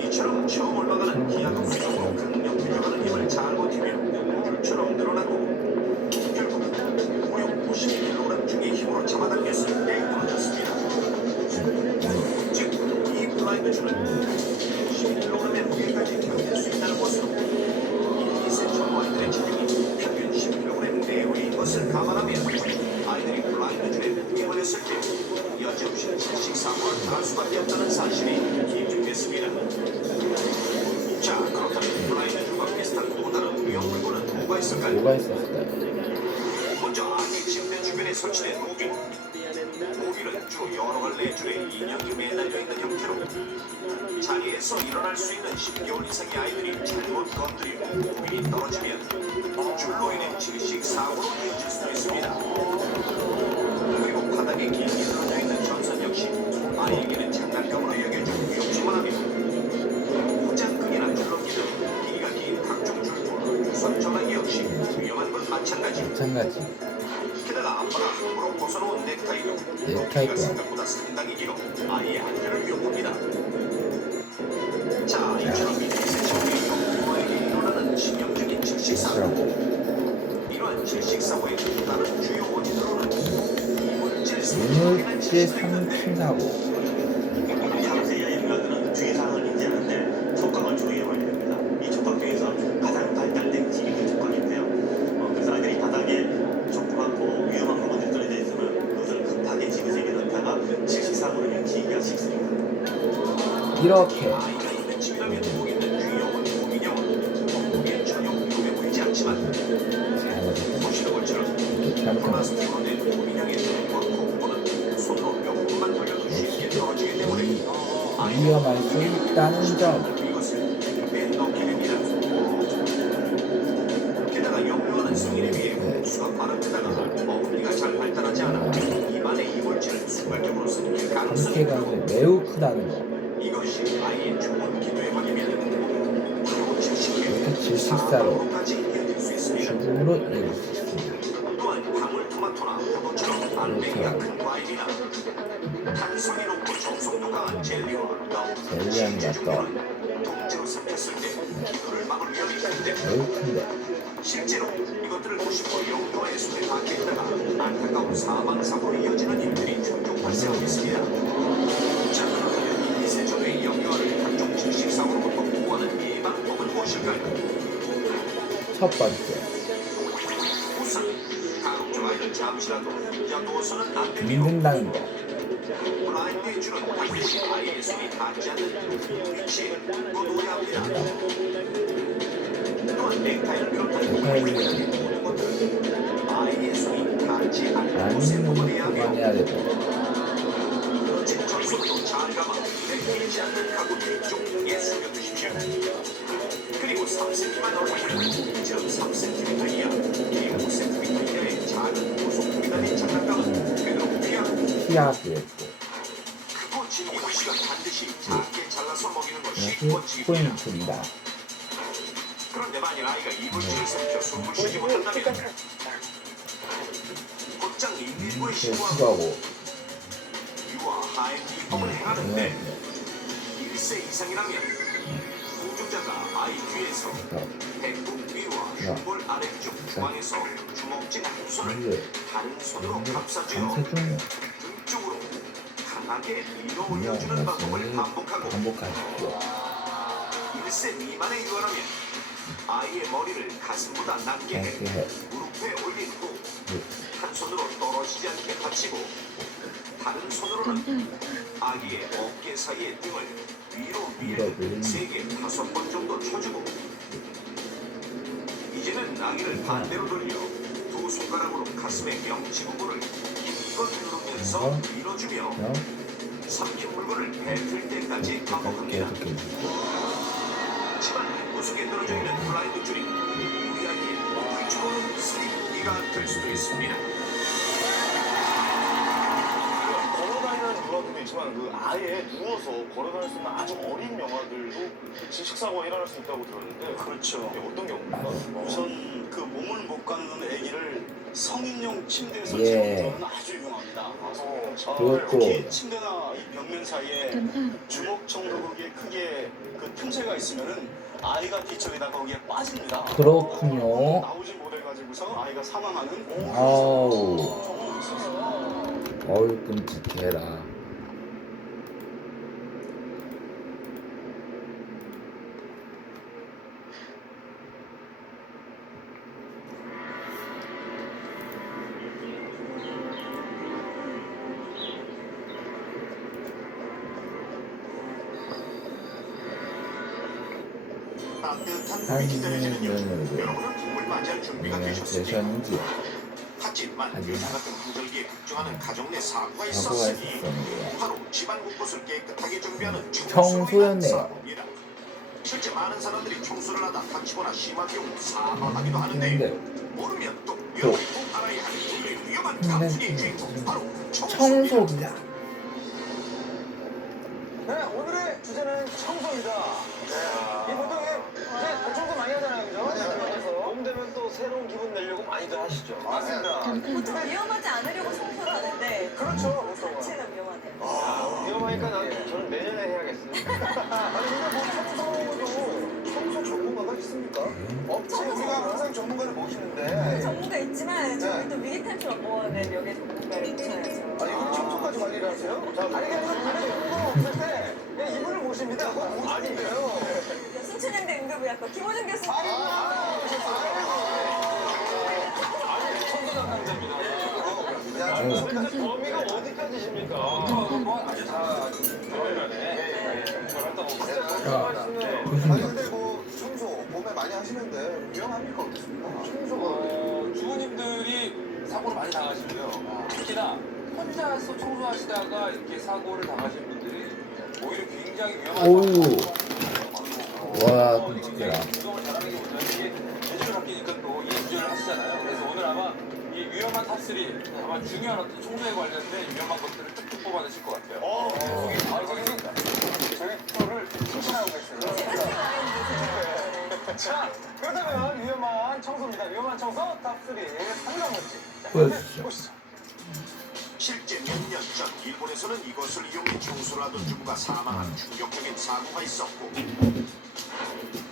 이처럼 처음 올라가는 기하급 수정으로 강력 밀려가는 힘을 잘 버티며 줄처럼 늘어나고 결국 무려 52kg 중의 힘으로 잡아당겼을 때 끊어졌습니다. 즉, 이 블라인드 줄은 52kg의 무게까지 견딜 수 있다는 것으로 1, 2cm 아이들의 체중이 평균 10kg의 무게에 의한 것을 감안하면 아이들이 블라인드 줄에 묶여 버렸을 때 여지없이 질식사고를 당할 수밖에 없다는 사실이 입증됐습니다. 자, 그렇다면 블라인드 줄과 비슷한 또 다른 위험 물건은 뭐가 있을까요? 뭐가 있었을까요? 먼저 아기 침대 주변에 설치된 모빌. 모빌은 주로 여러 갈래의 줄에 인형이 매달려 있는 형태로 자리에서 일어날 수 있는 10개월 이상의 아이들이 잘못 건드리고 모빌이 떨어지면 줄로 인해 질식사고로 이어질 수도 있습니다. 그리고 바닥에 길게 늘어져 있는 전선 역시 아이에게는 장난감으로 여겨져 위험지만 하며 포장끈이나 줄넘기 등 길이가 긴 각종 줄과 유선 전화기 역시 위험한 건 마찬가지. 마찬가지. 게다가 아빠가 함부로 벗어놓은 넥타이도 높이가 생각보다 상당히 길어 아이의 안전을 위협합니다. 자, 이처럼 미세의 부모에게 일어나는 치명적인 질식사고. 이러한 질식사고의 또 다른 주요 원인으로는 이물질 상충사고. 3세 이하 인간들은 주의사항을 인지하는데 촉각을 주로 이용하게 됩니다. 이 촉각 중에서 가장 발달된 지식이 촉각인데요. 그래서 아이들이 바닥에 조그맣고 위험한 물건들이 떨어져 있으면 그것을 급하게 집어제게 넣다가 질식사고를 일으키기가 쉽습니다. 이렇게 아이가 있는 집이라면 보이는 주요 원인 무기념은 보기엔 전혀 위험해 보이지 않지만 잘못했다. 보시는 것처럼 이렇게 잘못하면 플라스틱으로 된 위험할 수 있다는 점. 이것을 빼놓게 됩니다. 게다가 영유아는 성인에 비해 공수가 빠릅니다가 어금니가 잘 발달하지 않아 입안에 이물질을 순간적으로 삼킬 가능성이 한계가 크고 매우 크다는 거. 이것이 아이의 좋은 기도에 걸리면 바로 이렇게 질식해 질식사로 사망으로까지 이어질 수 있습니다. 죽음으로 이어질 수 있습니다. 또한 방울토마토나 포도처럼 알맹이가 큰 과일이나 탄성이 높고 정성도 강한 젤리와 떡, 젤리한 치즈 떡. 종류는 통째로 삼켰을 때 기도를 막을 위험이 큰데 매우 큰데. 실제로 이것들을 무심코 영유아의 손에 닿게 했다가 안타까운 사망사고로 이어지는 일들이 종종 발생하고 있습니다. 자, 그렇다면 이 미세전의 영유아를 각종 질식사고로부터 보호하는 예방법은 무엇일까요? 첫 번째, 우선 가급적 아이를 잠시라도 누워서는 안 됩니다. 믿는다는 거. 블라인드의 줄은 반드시 아이의 손이 닿지 않는 위치에 묶어 놓아야 합니다. 또한 넥타이를 비롯한 모든 것들은 아이의 손이 닿지 않는 곳에 나는 보관해야 하며 보관해야 되고. 직전속으로 잘 감아 내리지 않는 가구 뒤쪽에 숨겨두십시오. 그리고 3cm만 어린이는 즉 3cm 이하, 기 5cm 이하의 작은 고속품이 달린 장난감은 되도록 피하겠고. 크고 진 이물질은 반드시 작게 잘라서 먹이는 것이 이것이 원칙입니다. 포인트입니다. 그런데 만일 아이가 이물질을 삼켜 숨을 쉬지 못한다면 곧장 119에 신고하고 수고하고. 유아 하행위법을 행하는데 1세 이상이라면 공중자가 아이 뒤에서 배꼽 위와 흉골 아래쪽 중앙에서 주먹진 한 손을 다른 손으로 감싸주어 감사중 등 쪽으로 강하게 밀어 올려주는 방법을 반복하고 반복하십시오. 1세 미만의 유아라면 아이의 머리를 가슴보다 낮게 해 이렇게 해. 무릎에 올린 후 한 손으로 떨어지지 않게 받치고 다른 손으로는 아기의 어깨 사이의 등을 위로 밀어 3개, 5번 정도 쳐주고 이제는 아기를 반대로 돌려 두 손가락으로 가슴의 명치 부분을 힘껏 누르면서 밀어주며 삼킨 물건을 뱉을 때까지 반복합니다. 계속 해주고. 하지만 구석에 떨어져 있는 블라인드 줄이 우리 아이의 불초로운 슬리피가 될 수도 있습니다. 걸어다니는 영화들도 있지만 그 아예 누워서 걸어다닐 수 있는 아주 어린 영화들도 질식사고가 일어날 수 있다고 들었는데 그렇죠. 이게 어떤 경우입니까? 우선 그 몸을 못 가누는 아기를 성인용 침대에 예. 설치하는 경우는 아주 유용합니다. 그것도 특히 침대나 이 벽면 사이에 주먹 정도 거기에 크게 그 틈새가 있으면은 아이가 뒤척이다가 거기에 빠집니다. 그렇군요. 나오지 못해가지고서 아이가 사망하는 아우. 경우가 있었어요. 어우 끔찍해라. 따뜻한 물이 기다려지는 여름 한눈으로 여러분은 봄을 맞이할 준비가 되셨습니까? 되셨는지 하지만 요즘 같은 구절기에 걱정하는 가정 내 사고가 사고가 있었으니 있었는데요. 바로 집안 곳곳을 깨끗하게 준비하는 청소였네요. 사고입니다. 실제 많은 사람들이 청소를 하다 다치거나 심한 경우 사망하기도 하는데 근데 모르면 또 여기 꼭 알아야 할 인류의 위험한 감수의 주인공 바로 청소입니다. 청소기야. 네, 오늘의 주제는 청소입니다. 이 보통 이제 대청소 많이 하잖아요, 그죠? 그래서 봄 되면 또 새로운 기분 내려고 많이들 하시죠. 맞습니다. 보통 위험하지 않으려고 청소를 하는데 그렇죠, 보통. 자체가 위험하네요. 위험하니까 저는 내년에 해야겠어요. 아니 근데 뭐 청소도 청소 전문가가 있습니까? 없지. 우리가 항상 전문가를 모시는데. 전문가 있지만 저희도 위기 탈출 업무원의 명예 전문가를 모셔야죠. 아니 이분 청소까지 관리를 하세요? 아니 그냥 전문가 없을 때 그냥 이분을 모십니다. 아닌데요. 순천향대 응급의학과 김호준 교수님. 범위가 어디까지십니까? 아니 근데 뭐 청소 봄에 많이 하시는데 위험합니까 어떻습니까? 청소가 주부님들이 사고를 많이 당하시고요. 특히나 혼자서 청소하시다가 이렇게 사고를 당하신 분들이 오히려 굉장히 위험한 오우. 상황이 와, 끔찍해라. 구성을 잘하기보다는 이게 계절이 바뀌니까 또 이주제를 하시잖아요. 그래서 오늘 아마 이 위험한 탑3 아마 중요한 어떤 청소에 관련된 위험한 것들을 쭉쭉 뽑아내실 것 같아요. 소개 바로 가겠습니다. 저희 프로를 칭찬하고 계세요. 자, 그렇다면 위험한 청소입니다. 위험한 청소 탑3 3강 문제. 자, 보여주시죠. 보시죠. 실제 몇 년 전 일본에서는 이것을 이용해 청소를 하던 주부가 사망한 충격적인 사고가 있었고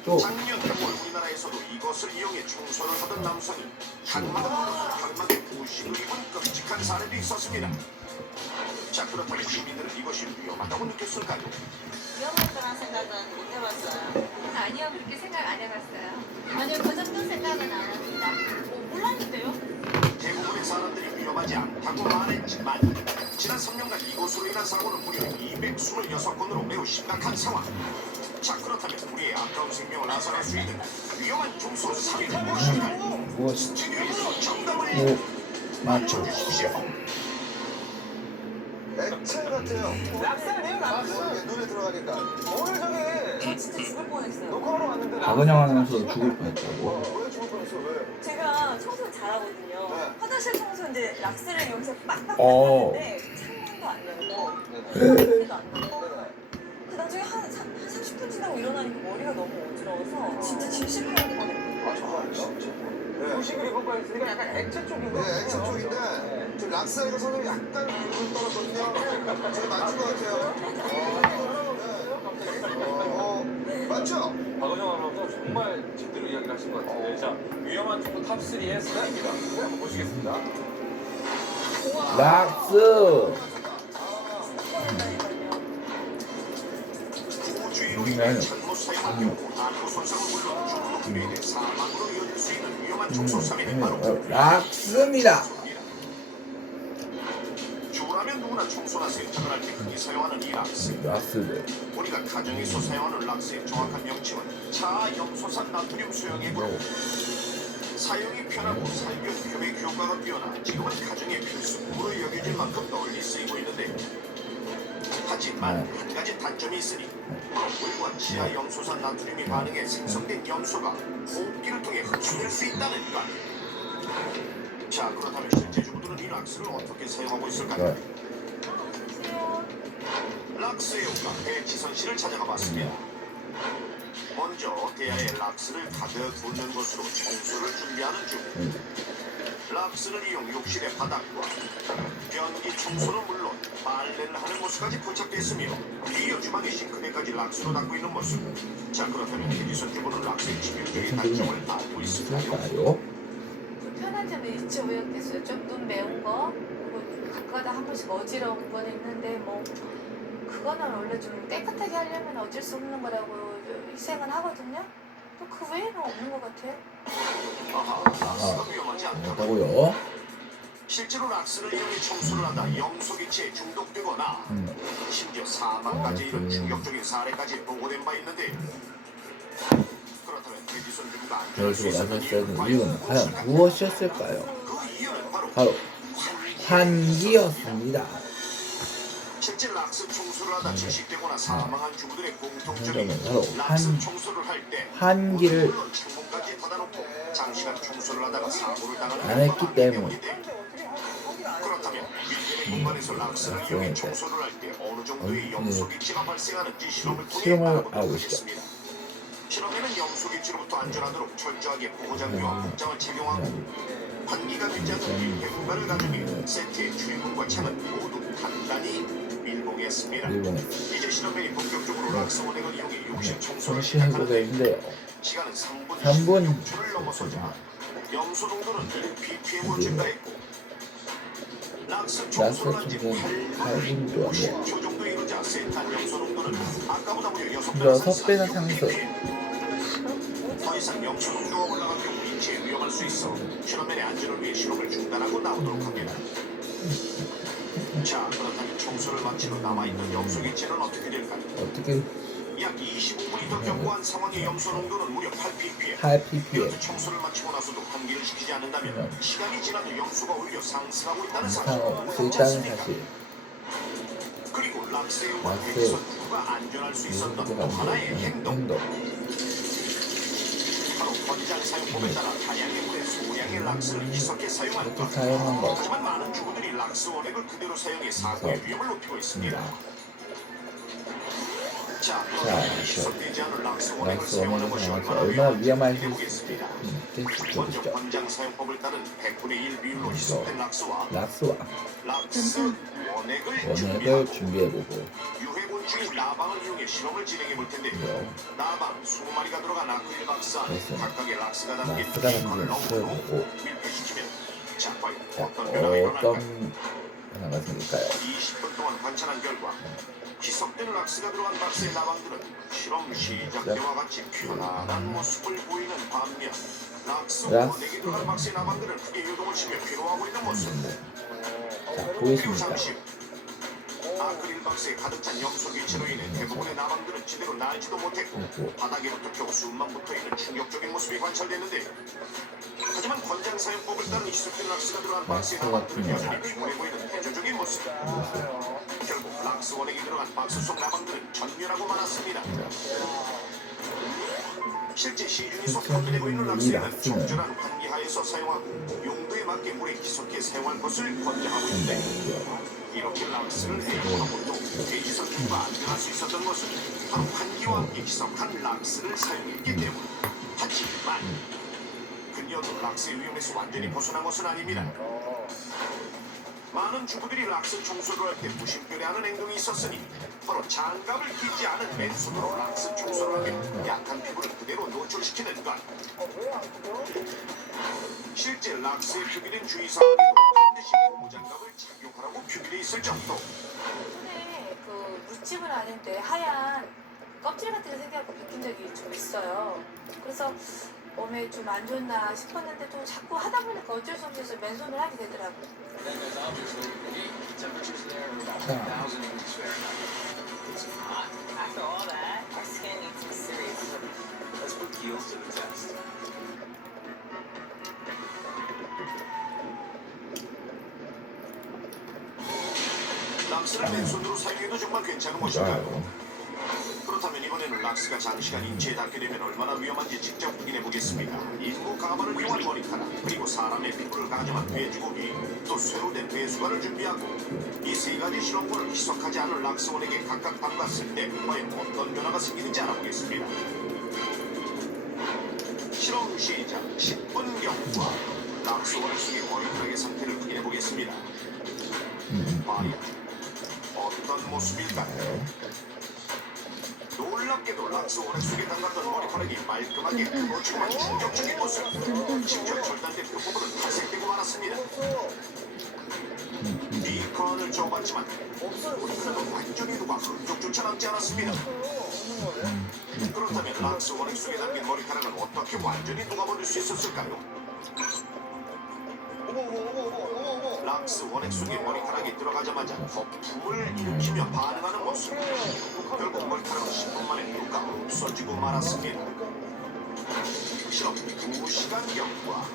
또 작년 9월 우리나라에서도 이것을 이용해 청소를 하던 남성이 각막을 물어서 결막에 부식을 입은 끔찍한 사례도 있었습니다. 자, 그렇다면 주민들은 이것이 위험하다고 느꼈을까요? 위험할 거란 생각은 못 해봤어요. 아니요, 그렇게 생각 안 해봤어요. 아니요, 그 정도 생각은 안 합니다. 몰랐는데요? 대부분의 사람들이 위험하지 않다고 말했지만 지난 3년간 이것으로 인한 사고는 무려 226건으로 매우 심각한 상황. 자, 그렇다면 우리의 아까운 생명을 앗아갈 수 있는 위험한 청소 3위는 무엇일까요? 무엇이? 스튜디오에서 정답을 오, 맞죠. 주십시오. 액체 같아요. 락살이에요, 락살. 눈에 들어가니까. 오늘 저기 저 진짜 죽을 뻔했어요. 녹화하러 왔는데 박은영 아나운서도 죽을 뻔했다고. 왜 죽을 뻔했어? 왜? 제가 청소를 잘하거든요. 네. 화장실 청소 이제 락스를 여기서 빡빡 어. 했는데 창문도 안 열고 소리도 안 나고 그 나중에 한 30분 지나고 일어나니까 머리가 너무 어지러워서 진짜 질식하는 뻔했어요. 아, 정말요? 부식을 입은 거 있으니까 약간 액체 쪽인 거. 네, 액체 쪽인데 지금 락사이가 선생님이 약간 붉은 떨었거든요. 제가 맞춘 것 같아요. 맞죠? 박은영 아나운서 정말 제대로 이야기를 하신 것 같은데 자 위험한 청소 탑3의 사례입니다. 한번 보시겠습니다. 락스. 고주의로 인해 잘못 사용한 경우 안구 손상은 물론 중독 뇌의 사망으로 이어질 수 있는 위험한 청소 3위는 바로 락스입니다. 주라면 누구나 청소나 세탁을 할 때 흔히 사용하는 이 락스. 락스들. 우리가 가정에서 사용하는 락스의 정확한 명칭은 차염소산 나트륨 수용액으로 사용이 편하고 살균 표백 효과가 뛰어나 지금은 가정의 필수품으로 여겨질 만큼 널리 쓰이고 있는데 하지만 한 가지 단점이 있으니 물과 지하 염소산 나트륨이 반응해 생성된 염소가 호흡기를 통해 흡수될 수 있다는 것. 자, 그렇다면 실제 주부들은 이 락스를 어떻게 사용하고 있을까요? 락스의 효과 배지선 씨를 찾아가 봤습니다. 먼저 대야에 락스를 가득 붓는 것으로 청소를 준비하는 중 락스를 이용 욕실의 바닥과 변기 청소는 물론 빨래를 하는 모습까지 포착됐으며 리어 주방의 싱크대까지 락스로 닦고 있는 모습. 자, 그렇다면 배지선 주부는 락스의 치명적인 단점을 알고 있을까요? 있을까요? 불편한 점이 있죠. 왜냐겠어요. 좀 눈 매운 거, 그리고 가끔가다 한 번씩 어지러운 건 있는데 뭐 그거는 원래 좀 깨끗하게 하려면 어쩔 수 없는 거라고 희생은 하거든요. 또 그 외에는 없는 것 같아요. 아하, 락스가 위험하지 않다고. 뭐라고요? 실제로 락스를 이용해 청소를 하다 염소기체에 중독되거나 심지어 사망까지 이른 충격적인 사례까지 보고된 바 있는데 그렇다면 배지선 주부가 안전할 수 그래서 있었던 나섰어야 이유는 이유는 과연 과연 무엇이었을까요? 그 이유는 바로 바로 환기였습니다. 실제 락스 청소를 하다 질식되거나 사망한 주부들의 공통점이 환경은 바로 락스 청소를 할 때 환기를 물론 창문까지 닫아놓고 장시간 청소를 하다가 사고를 당하는 안 했기 경우가 때문에. 많은데 그렇다면 밀폐된 공간에서 락스를 이용해 청소를 할 때 어느 정도의 염소기체가 발생하는지 실험을 통해 실험을 알아보도록 알아보시죠. 하겠습니다. 실험에는 염소기체로부터 안전하도록 철저하게 보호장비와 복장을 착용하고 환기가 되지 않는 밀폐 공간을 가정해 세트의 출입문과 창은 모두 단단히 밀봉했습니다. 일본에 이제 실험면이 본격적으로 락스 원액을 이용해 욕실 청소를 정시 해보고 시작하는데 있는데요. 시간은 3분 3분 26초를 넘어서지만 염소 농도는 ppm으로 증가했고 락스 청소를 한 지 8분 50초 정도 이루자 세탄 염소 농도는 아까보다 무려 6배나 상승. 더 이상 염소 농도가 올라간 경우 인체에 위험할 수 있어 실험면의 안전을 위해 실험을 중단하고 나오도록 합니다. 자, 그렇다면 청소를 마친 후 남아있는 염소 기체는 어떻게 될까요? 어떻게 약 25분이 더 경고한 상황의 염소 농도는 무려 8ppm. 8ppm. 청소를 마치고 나서도 환기를 시키지 않는다면 시간이 지나도 염소가 오히려 상승하고 있다는 사실. 이상할 수 있다는 사실. 그리고 락스의 락스 백선주가 안전할 수 있었던 또 하나의 행동. 바로 권장 사용법에 따라 다량의 물에 소량의 락스를 희석해 사용한 이렇게 것. 사용한 것. 하지만 많은 주부들이 락스 원액을 그대로 사용해 사고의 위험을 높이고 있습니다. 자, 희석되지 않은 락스 원액을 락스 사용하는 원액을 것이 사용해서 얼마나 얼마나 위험할지 보겠습니다. 먼저 보시죠. 권장 사용법을 따른 100분의 1 비율로 희석된 락스와 락스와 락스 원액을 원액을 준비해보고 유해곤충인 나방을 이용해 실험을 진행해 볼 텐데요. 나방 20마리가 들어간 아크릴 박스 안에 그래서 각각의 락스가 담긴 락스가 담긴 비커를 락스를 넣고 보고 밀폐시키면 자, 과연 자, 어떤 변화가 일어날까요? 어떤 변화가 생길까요? 20분 동안 관찰한 결과 희석된 락스가 들어간 박스의 나방들은 실험 시작 때와 같이 편안한 모습을 보이는 반면 락스 원액이 들어간 박스의 나방들은 크게 요동을 치며 괴로워하고 있는 모습. 자, 그리고 보이십니까? 잠시 아크릴 박스에 가득 찬 염소 기체로 인해 대부분의 나방들은 제대로 날지도 못했고 바닥에부터 겨우 숨만 붙어있는 충격적인 모습이 관찰됐는데 하지만 권장 사용법을 따른 희석된 락스가 들어간 박스의 나방들은 여전히 피곤해 보이는 대조적인 모습. 결국 락스 원액이 들어간 박스 속 나방들은 전멸하고 말았습니다. 실제 시중에 속함되고 있는 락스는 적절한 환기하에서 사용하고 용도에 맞게 물에 희석해 사용할 것을 권장하고 있는데 이렇게 락스를 해독하고 또 대지선주가 안전할 수 있었던 것은 바로 환기와 함께 희석한 락스를 사용했기 때문. 하지만 그녀도 락스의 위험에서 완전히 벗어난 것은 아닙니다. 많은 주부들이 락스 청소를 할 때 무심결에하는 행동이 있었으니 바로 장갑을 끼지 않은 맨손으로 락스 청소를 하며 약한 피부를 그대로 노출시키는 것. 실제 락스에 표기된 주의사항에도 반드시 고무장갑을 착용하라고 표기되어 있을 정도. 손에 그 물집은 아닌데 하얀 껍질 같은 게 생겨서 벗긴 적이 좀 있어요. 그래서 몸에 좀 안 좋나 싶었는데도 자꾸 하다 보니까 어쩔 수 없어서 맨손을 하게 되더라고요. After all that, our skin needs to be serious. Let's put Kiehl's to the test. 락스를 맨손으로 사용해도 정말 괜찮은 것인가요? 그렇다면 이번에는 락스가 장시간 인체에 닿게 되면 얼마나 위험한지 직접 확인해 보겠습니다. 인구 가마를 이용한 머리카락, 그리고 사람의 피부를 가정한 돼지고기, 또 쇠로 된 배수관을 준비하고 이 세 가지 실험물을 희석하지 않은 락스 원액에 각각 담갔을 때 과연 어떤 변화가 생기는지 알아보겠습니다. 실험 시작 10분 경과. 락스 원액 속의 머리카락의 상태를 확인해 보겠습니다. 과연 어떤 모습일까요? 놀랍게도 락스 원액 속에 담갔던 머리카락이 말끔하게 그어지고 충격적인 모습. 심지어 절단된 그 부분은 탈색되고 말았습니다. 비컨을 줘봤지만 머리카락은 완전히 녹아 흔적조차 남지 않았습니다. 그렇다면 락스 원액 속에 담긴 머리카락은 어떻게 완전히 녹아버릴 수 있었을까요? 락스 원액 속에 머리카락이 들어가자마자 거품을 일으키며 반응하는 모습. 결국 머리카락은 10분 만에 누가 없어지고 말았습니다. 실험 2시간 경과.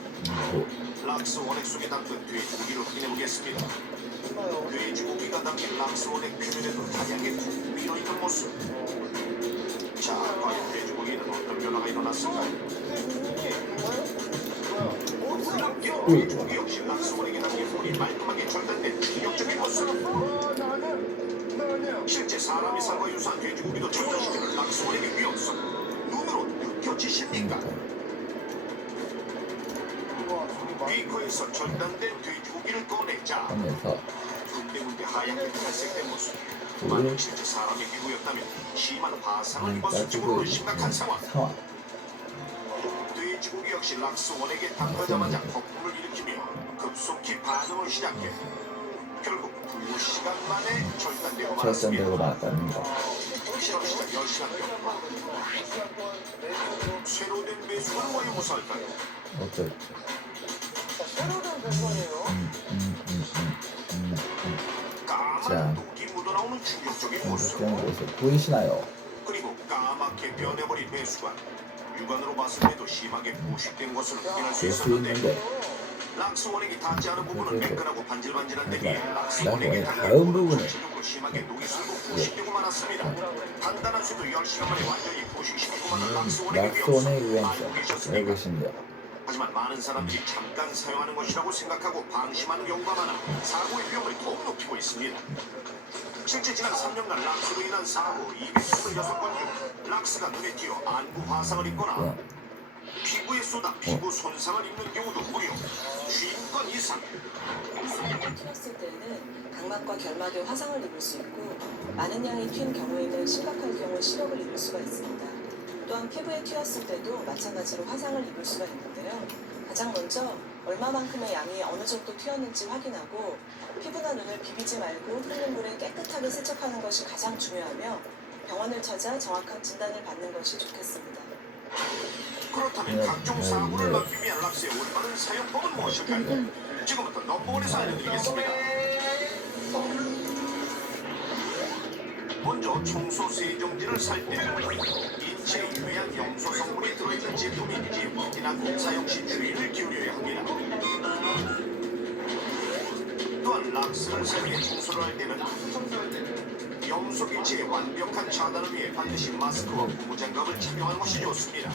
락스 원액 속에 담근 돼지고기를 확인해 보겠습니다. 돼지고기가 담긴 락스 원액 표면에도 다양하게 거품이 일어있는 모습. 자, 과연 돼지고기에는 어떤 변화가 일어났을까요? 돼지고기 역시 락스 원액에 담긴 물이 말끔하게 절단된 충격적인 모습. 실제 사람이 살과 유사한 돼지고기도 절단시키는 락스 원액의 위험성 눈으로 느껴지십니까? 비커에서 절단된 돼지고기를 꺼내자 군데군데 하얗게 탈색된 모습. 만약 실제 사람의 피부였다면 심한 화상을 입었을 정도로 심각한 상황. 돼지고기 역시 락스 원액에 담가자마자 거품을 일으키며 급속히 반응을 시작해 결국 2시간 만에 절단되고 말았습니다. 실험 시작 10시간 경과. 쇠로 된 배수관은 왜 무사할까요? 새로운 배선이에요. 까만 녹이 묻어나오는 충격적인 모습. 보이시나요? 그리고 까맣게 변해버린 배수관. 육안으로 봤을 때도 심하게 부식된 것으로 확인할 수 될수 있었는데 있는데 락스 원액이 닿지 않은 부분은 매끈하고 반질반질한 데 비해 락스 락 원액이 원액 닿는 닿은 부분은 부분에 구체적으로 심하게 녹이 슬고 부식되고 말았습니다. 단단한 수도 10시간 만에 완전히 부식시키고 마는 락스 원액의 락스원의 위험성 알고 유행성 계셨습니까? 알고 있습니다. 하지만 많은 사람들이 잠깐 사용하는 것이라고 생각하고 방심하는 경우가 많아 사고의 위험을 더욱 높이고 있습니다. 실제 지난 3년간 락스로 인한 사고 226건 중 락스가 눈에 띄어 안구 화상을 입거나 피부에 쏟아 피부 손상을 입는 경우도 무려 50건 이상. 사람이 튀었을 때는 각막과 결막에 화상을 입을 수 있고 많은 양이 튄 경우에는 심각할 경우 시력을 잃을 수가 있습니다. 또한 피부에 튀었을 때도 마찬가지로 화상을 입을 수가 있는데요. 가장 먼저 얼마만큼의 양이 어느 정도 튀었는지 확인하고 피부나 눈을 비비지 말고 흐르는 물에 깨끗하게 세척하는 것이 가장 중요하며 병원을 찾아 정확한 진단을 받는 것이 좋겠습니다. 그렇다면 각종 사고를 막기 위한 락스의 올바른 사용법은 무엇일까요? 지금부터 넘버원에서 알려드리겠습니다. 먼저 청소 세정제를 살 때 인체에 유해한 염소 성분이 들어있는 제품인지 확인하고 사용 시 주의를 기울여야 합니다. 또한 락스를 사용해 청소를 할 때는 염소 기체의 완벽한 차단을 위해 반드시 마스크와 고무장갑을 착용하는 것이 좋습니다.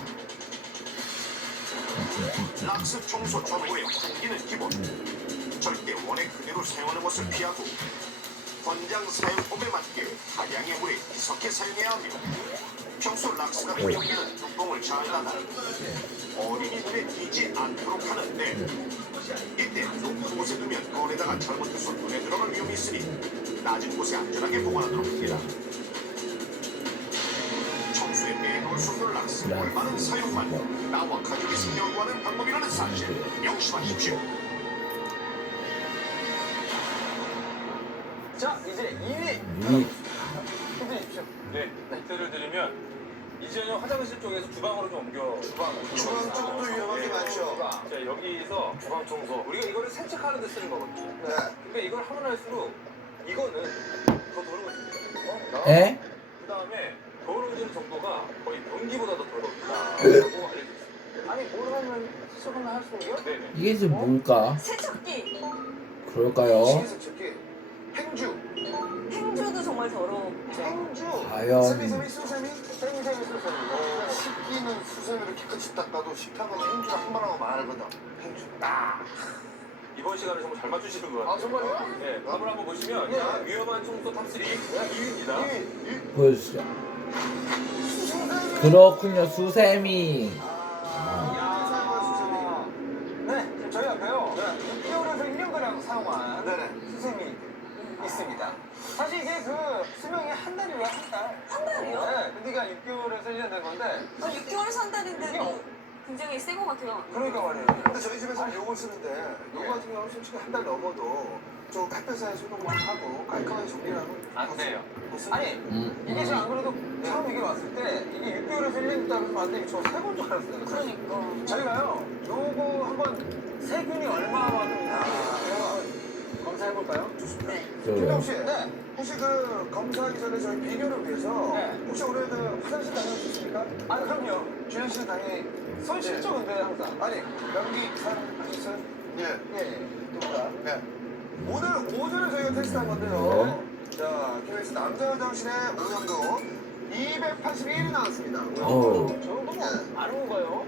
락스 청소 전후의 환기는 기본. 절대 원액 그대로 사용하는 것을 피하고 권장 사용법에 맞게 다량의 물에 희석해 사용해야 하며 평소 락스 같은 경우에는 뚜껑을 잘 닫아 어린이 눈에 띄지 않도록 하는데 이때 높은 곳에 두면 꺼내다가 잘못해서 눈에 들어갈 위험이 있으니 낮은 곳에 안전하게 보관하도록 합니다. 청소에 빼놓을 수 없는 락스 올바른 사용만 나와 가족이 연구하는 방법이라는 사실 명심하십시오. 자, 이제 2위. 이 해주십시오. 네, 힌트를 드리면 이제는 화장실 쪽에서 주방으로 좀 옮겨. 주방 쪽도 위험한 게 많죠. 자, 여기서 주방 청소. 우리가 이거를 세척하는 데 쓰는 거거든요. 네. 그러니까 이걸 하면 할수록 이거는 더 더러워집니다. 에? 그 다음에 더러워지는 정도가 거의 변기보다 더 더럽다라고 알려져 있습니다. 아니, 뭘 하면 세척하면 할수록요? 네네. 이게 지금 뭘까? 세척기! 그럴까요? 세척기. 행주. 행주도 정말 더럽죠. 행주. 과연 수세미. 식기는 수세미로 깨끗이 닦아도 식탁은 행주를 한 번 하고 말거든. 행주. 이번 시간을 정말 잘 맞추시는 것 같아요. 아, 정말요? 네, 답을 한번 보시면 네. 자, 위험한 청소 탑3 2위입니다. 보여주시죠. 그렇군요, 수세미. 네, 지금 저희 앞에요. 6개월에서 1년가량 사용한 수세미 있습니다. 사실 이게 그 수명이 한 달이에요, 한 달. 한 달이요? 네, 근데 이게 6개월에서 1년 된 건데. 6개월 산다는데도 굉장히 새 것 같아요. 그러니까 말이에요. 근데 저희 집에서는 요걸 쓰는데 요거 같은 경우는 솔직히 한 달 넘어도 좀 햇볕에 소독을 하고 깔끔하게 정리하고 안 돼요. 아니 이게 지금 안 그래도 처음 이게 왔을 때 이게 6개월에서 1년 있다 그래서 왔는데 저 새 건 줄 알았어요. 그러니까. 저희가요 요거 한번 세균이 얼마나 검사해볼까요? 좋습니다. 김정 씨, 네. 혹시 그 검사하기 전에 저희 비교를 위해서 혹시 오늘 그 화장실 다녀오셨습니까? 아 그럼요. 주현 씨는 당연히 손 씻죠 근데 항상. 아니 변기 사용하셨어요? 예. 누구야? 네. 오늘 오전에 저희가 테스트한 건데요. 자, KBS 남자 화장실의 오염도 281이 나왔습니다. 오. 저 정도 안 온 거예요?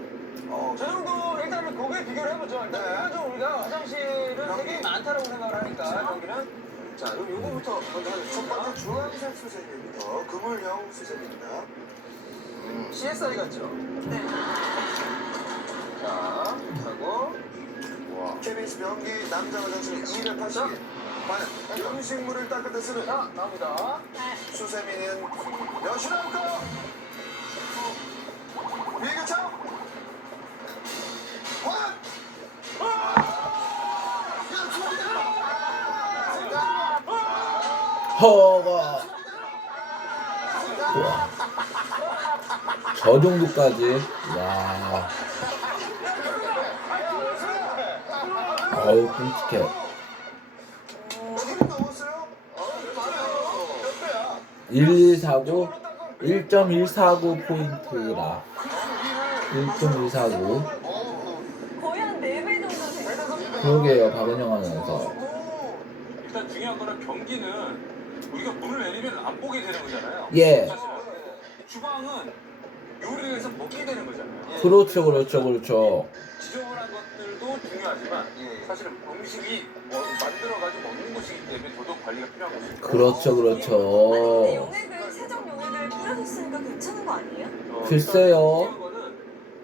저 정도 일단은 거기에 비교를 해보죠. 일단 일반적으로 우리가 화장실은 되게 많다라고 생각을 하니까 여기는 자, 요거부터 먼저 하겠습니다. 첫 번째 주황색 수세미부터 그물형 수세미입니다. CSI 같죠? 네. 자, 이렇게 하고 KBS 변기 남자 화장실 280일. 과연 음식물을 닦을 때 쓰는 나옵니다. 수세미는 몇이 나올까요? 비교차 과연 허가. 우와. 저 정도까지. 와. 어우, 끔찍해. 어디는 넣었어요? 1, 2, 4고 1.149 포인트라. 1.149. 거의 한 4배 정도 돼요. 그러게요, 박은영 아나운서. 일단 중요한 거는 경기는 우리가 문을 내리면 안 보게 되는 거잖아요. 예. 사실은. 주방은 요리를 해서 먹게 되는 거잖아요. 그렇죠, 그렇죠, 그렇죠. 지저분한 것들도 중요하지만 사실은 음식이 만들어가지고 먹는 것이기 때문에 더더욱 관리가 필요한 거죠. 그렇죠, 아니 근데 그렇죠. 용액을 세정 용액을 뿌려줬으니까 괜찮은 거 아니에요? 글쎄요. 중요한 거는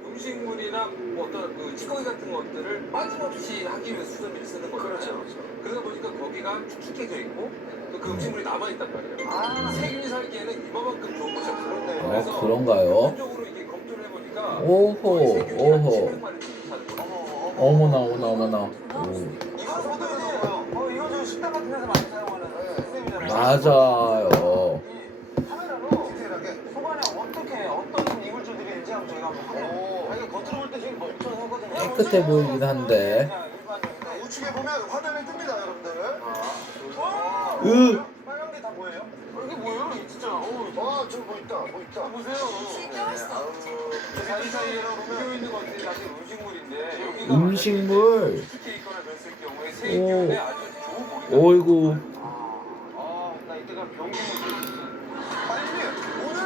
음식물이나 뭐 어떤 그 찌꺼기 같은 것들을 빠짐없이 하기 위해서 수세미를 쓰는 거잖아요. 그렇죠. 그러다 보니까 거기가 축축해져 있고 또 그 음식물이 남아있단 말이에요. 세균이 살기에는 이만큼 좋은 것이 없어요. 아, 그런가요? 전적으로 이게 검토를 해보니까 오호, 세균이 한 오호. 700마리 정도 사는 거예요. 어머나, 어머나, 어머나. 오. 이거 저도 이거 이거 저 식당 같은 데서 많이 사용하는 시스템이잖아요. 맞아요. 이 카메라로 디테일하게 속안에 어떤 이물질들이 있는지 한번 저희가 한번 확인해. 이게 겉으로 볼 때 지금 멀쩡하거든요. 깨끗해 보이긴 한데. 그냥 일반적인데 우측에 보면 화면이 뜹니다, 여러분들. 으! 빨간 게 다 뭐예요? 이게 뭐예요? 이게 진짜. 저거 뭐 있다, 뭐 있다. 보세요. 사이사이에 섞여 있는 것들이 사실 음식물인데 여기가 음식물. 축축해 있거나 그랬을 경우에 세균에 아주 좋은 고리가 어이구. 나 이때가 병균이 빨리 오늘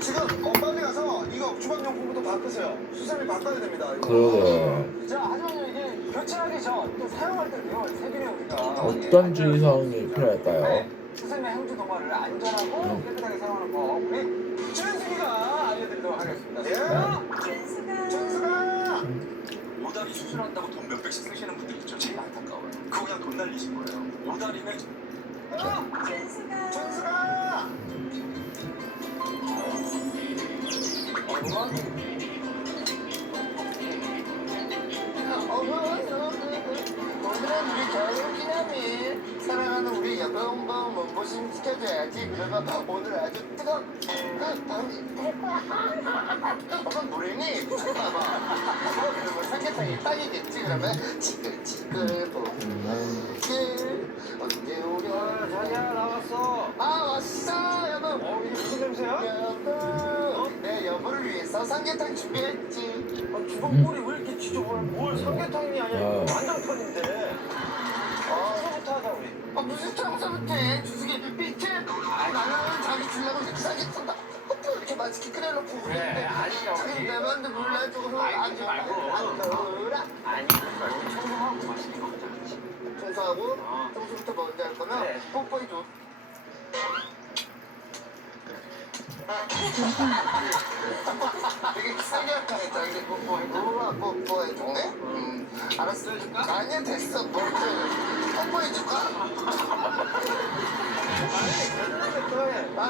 지금 빨리 가서 이거 주방용품부터 바꾸세요. 수세미 바꿔야 됩니다. 이거. 그러게. 자, 하지만 이게 교체하기 전 또 사용할 때도요. 세균이 우리가 어떤 주의사항이 필요할까요? 수세미 행주 도마를 안전하고 깨끗하게 사용하는 법 우리 준수기가 알려드리도록 하겠습니다. 준수가. 오다리 수술한다고 돈 몇백씩 쓰시는 분들 있죠. 제일 안타까워요. 그거 그냥 돈 날리신 거예요. 오다리는 준수가. 오늘은 우리 결혼 기념일. 사랑하는 우리 여동생 몸보신 시켜줘야지. 그러면 오늘 아주 밤이 될 거야. 엄마 뭐래니? 봐봐. 그러면 삼계탕이 딱이겠지. 그러면 지글지글 볶음길 언제 오려. 자기야 나왔어. 왔어 여보. 이게 무슨 냄새야? 여보. 내 여보를 위해서 삼계탕 준비했지. 주방물이 왜 이렇게 지저분해? 뭘 삼계탕이 아니야? 완장판인데. 청소부터 하자 우리. 무슨 청소부터 해? 주숙이 밑에 나는 자기 주려고 이렇게 삼계탕 이렇게 맛있게 끓여놓고 그래. 아니야. 지금 내 맘도 몰라주고 아주 말고. 아니 말고 청소하고 맛있게 먹자. 청소하고 청소부터 먼저 할 거면 뽀뽀해줘. 되게 세게 할까 이게 뽀뽀해줄래? 알았어. 아니야 됐어. 뽀뽀해줄까?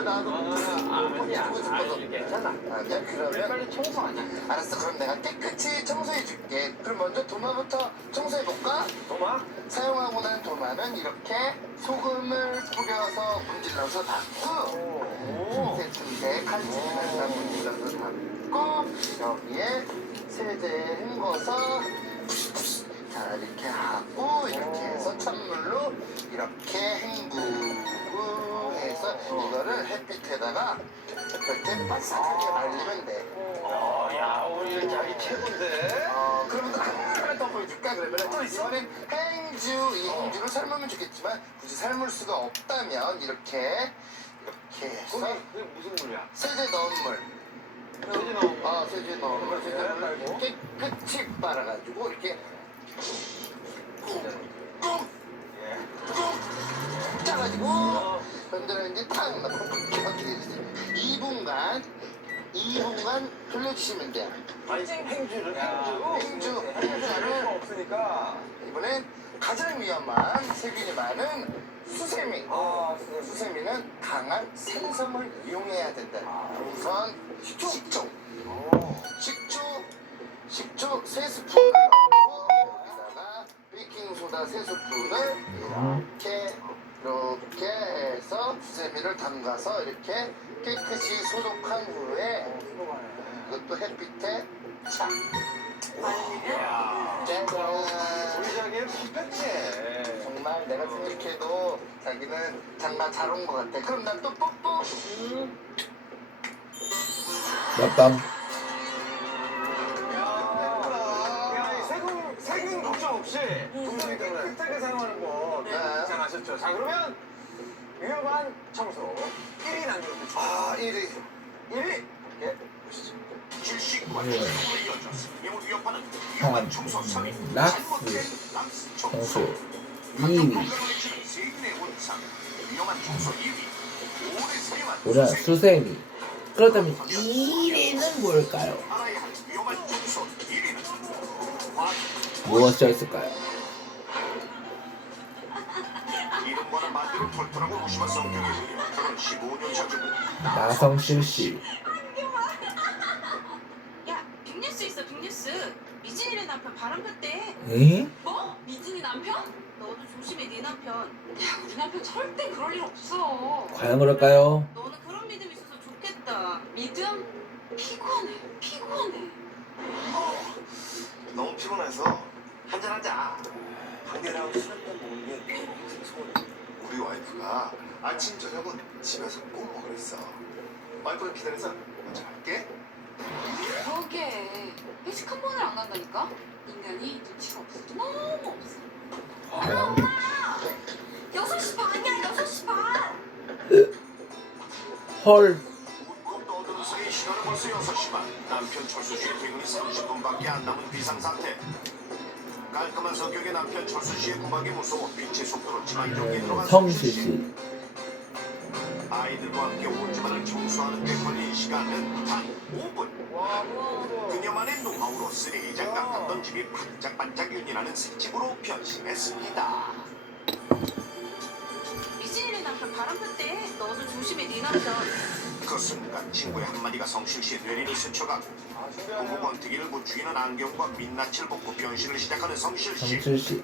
나도 뽀뽀해주고 싶어서. 괜찮아. 아니야 그러면 빨리 청소하자. 알았어. 그럼 내가 깨끗이 청소해줄게. 그럼 먼저 도마부터 청소해볼까? 도마? 사용하고 난 도마는 이렇게 소금을 뿌려서 문질러서 닦고 세트인데 칼집을 문질러서 닦고 여기에 세제 헹궈서 자 이렇게 하고 이렇게 해서 찬물로 이렇게 헹구고 해서 이거를 햇빛에다가 이렇게 바삭하게 말리면 돼. 야 우리 자기 최고인데. 그러면 하나 더 보여줄까? 그러면 또 있어? 이번엔 행주. 이 행주를 삶으면 좋겠지만 굳이 삶을 수가 없다면 이렇게 해서 그게 무슨 물이야? 세제 넣은 물. 세제 넣은 물. 세제 넣은 물. 세제 넣은 깨끗이 빨아가지고 이렇게 꾹꾹 짜가지고 건드렸는데 탁 넣고 어떻게 되지? 2분간 돌려주시면 돼요. 행주를 행주를 없으니까 이번엔 가장 위험한 세균이 많은 수세미. 수세미는 강한 생선을 이용해야 된다. 우선 식초 3스푼을 넣고 여기다가 베이킹소다 3스푼을 이렇게 해서 수세미를 담가서 이렇게 깨끗이 소독한 후에 이것도 햇빛에 착. 짜잔. 우리 자기는 컴팩트해. 정말 내가 생각해도 자기는 장난 잘 온 것 같아. 그럼 난 또 뽀뽀. 맞담. 야, 이 세금 걱정 없이 동생이 깨끗하게 사용하는 법 잘 아셨죠? 자, 그러면 위험한 청소 1위 남겨주죠. 1위. 1위. 예, 보시죠. 질식과 예. 청소로 이어져 생명을 위협하는 위험한 청소 3위. 락스 잘못된 락스 청소 청소. 2위. 세균의 원상, 위험한 청소 2위. 오래 사용한 우리는 수세균. 수세미. 그렇다면 1위는 뭘까요? 알아야 할 위험한 청소 1위는 무엇이었을까요? 이름과는 반대로 털털하고 무심한 성격의 그녀. 결혼 15년 차 주부. 나성실 씨. 야, 빅뉴스 있어, 빅뉴스. 미진이네 남편 바람 폈대. 에? 뭐? 미진이 남편? 너도 조심해, 네 남편. 야, 우리 남편 절대 그럴 일 없어. 과연 그럴까요? 너는 그런 믿음 있어서 좋겠다. 믿음? 피곤해. 너무 피곤해서 한잔하자. 강대랑 술 한잔 먹는 게 평생 소원이야. 우리 와이프가 아침 저녁은 집에서 꼭 먹으랬어. 와이프가 기다려서 먼저 갈게. 그러게. 회식 한 번을 안 간다니까? 인간이 눈치가 없어. 너무 없어. 과연 6시 반이야, 6시 반. 헐. 웃고 떠드는 사이 시간은 벌써 6시 반. 남편 철수 씨의 퇴근이 30분밖에 안 남은 비상상태. 깔끔한 성격의 남편 철수 씨의 구박이 무서워 빛의 속도로 지방경에 들어간 성실 씨. 아이들과 함께 온 집안을 청소하는 데 걸린 시간은 단 5분. 그녀만의 노하우로 쓰레기장 같았던 집이 반짝반짝 윤이라는 새집으로 변신했습니다. 미진이네 남편 바람 폈대. 너도 조심해, 네 남편. 그 순간 친구의 한마디가 성실 씨의 뇌리를 스쳐가고 고무 번뜨기를 부추기는 안경과 민낯을 벗고 변신을 시작하는 성실 씨. 성실 씨.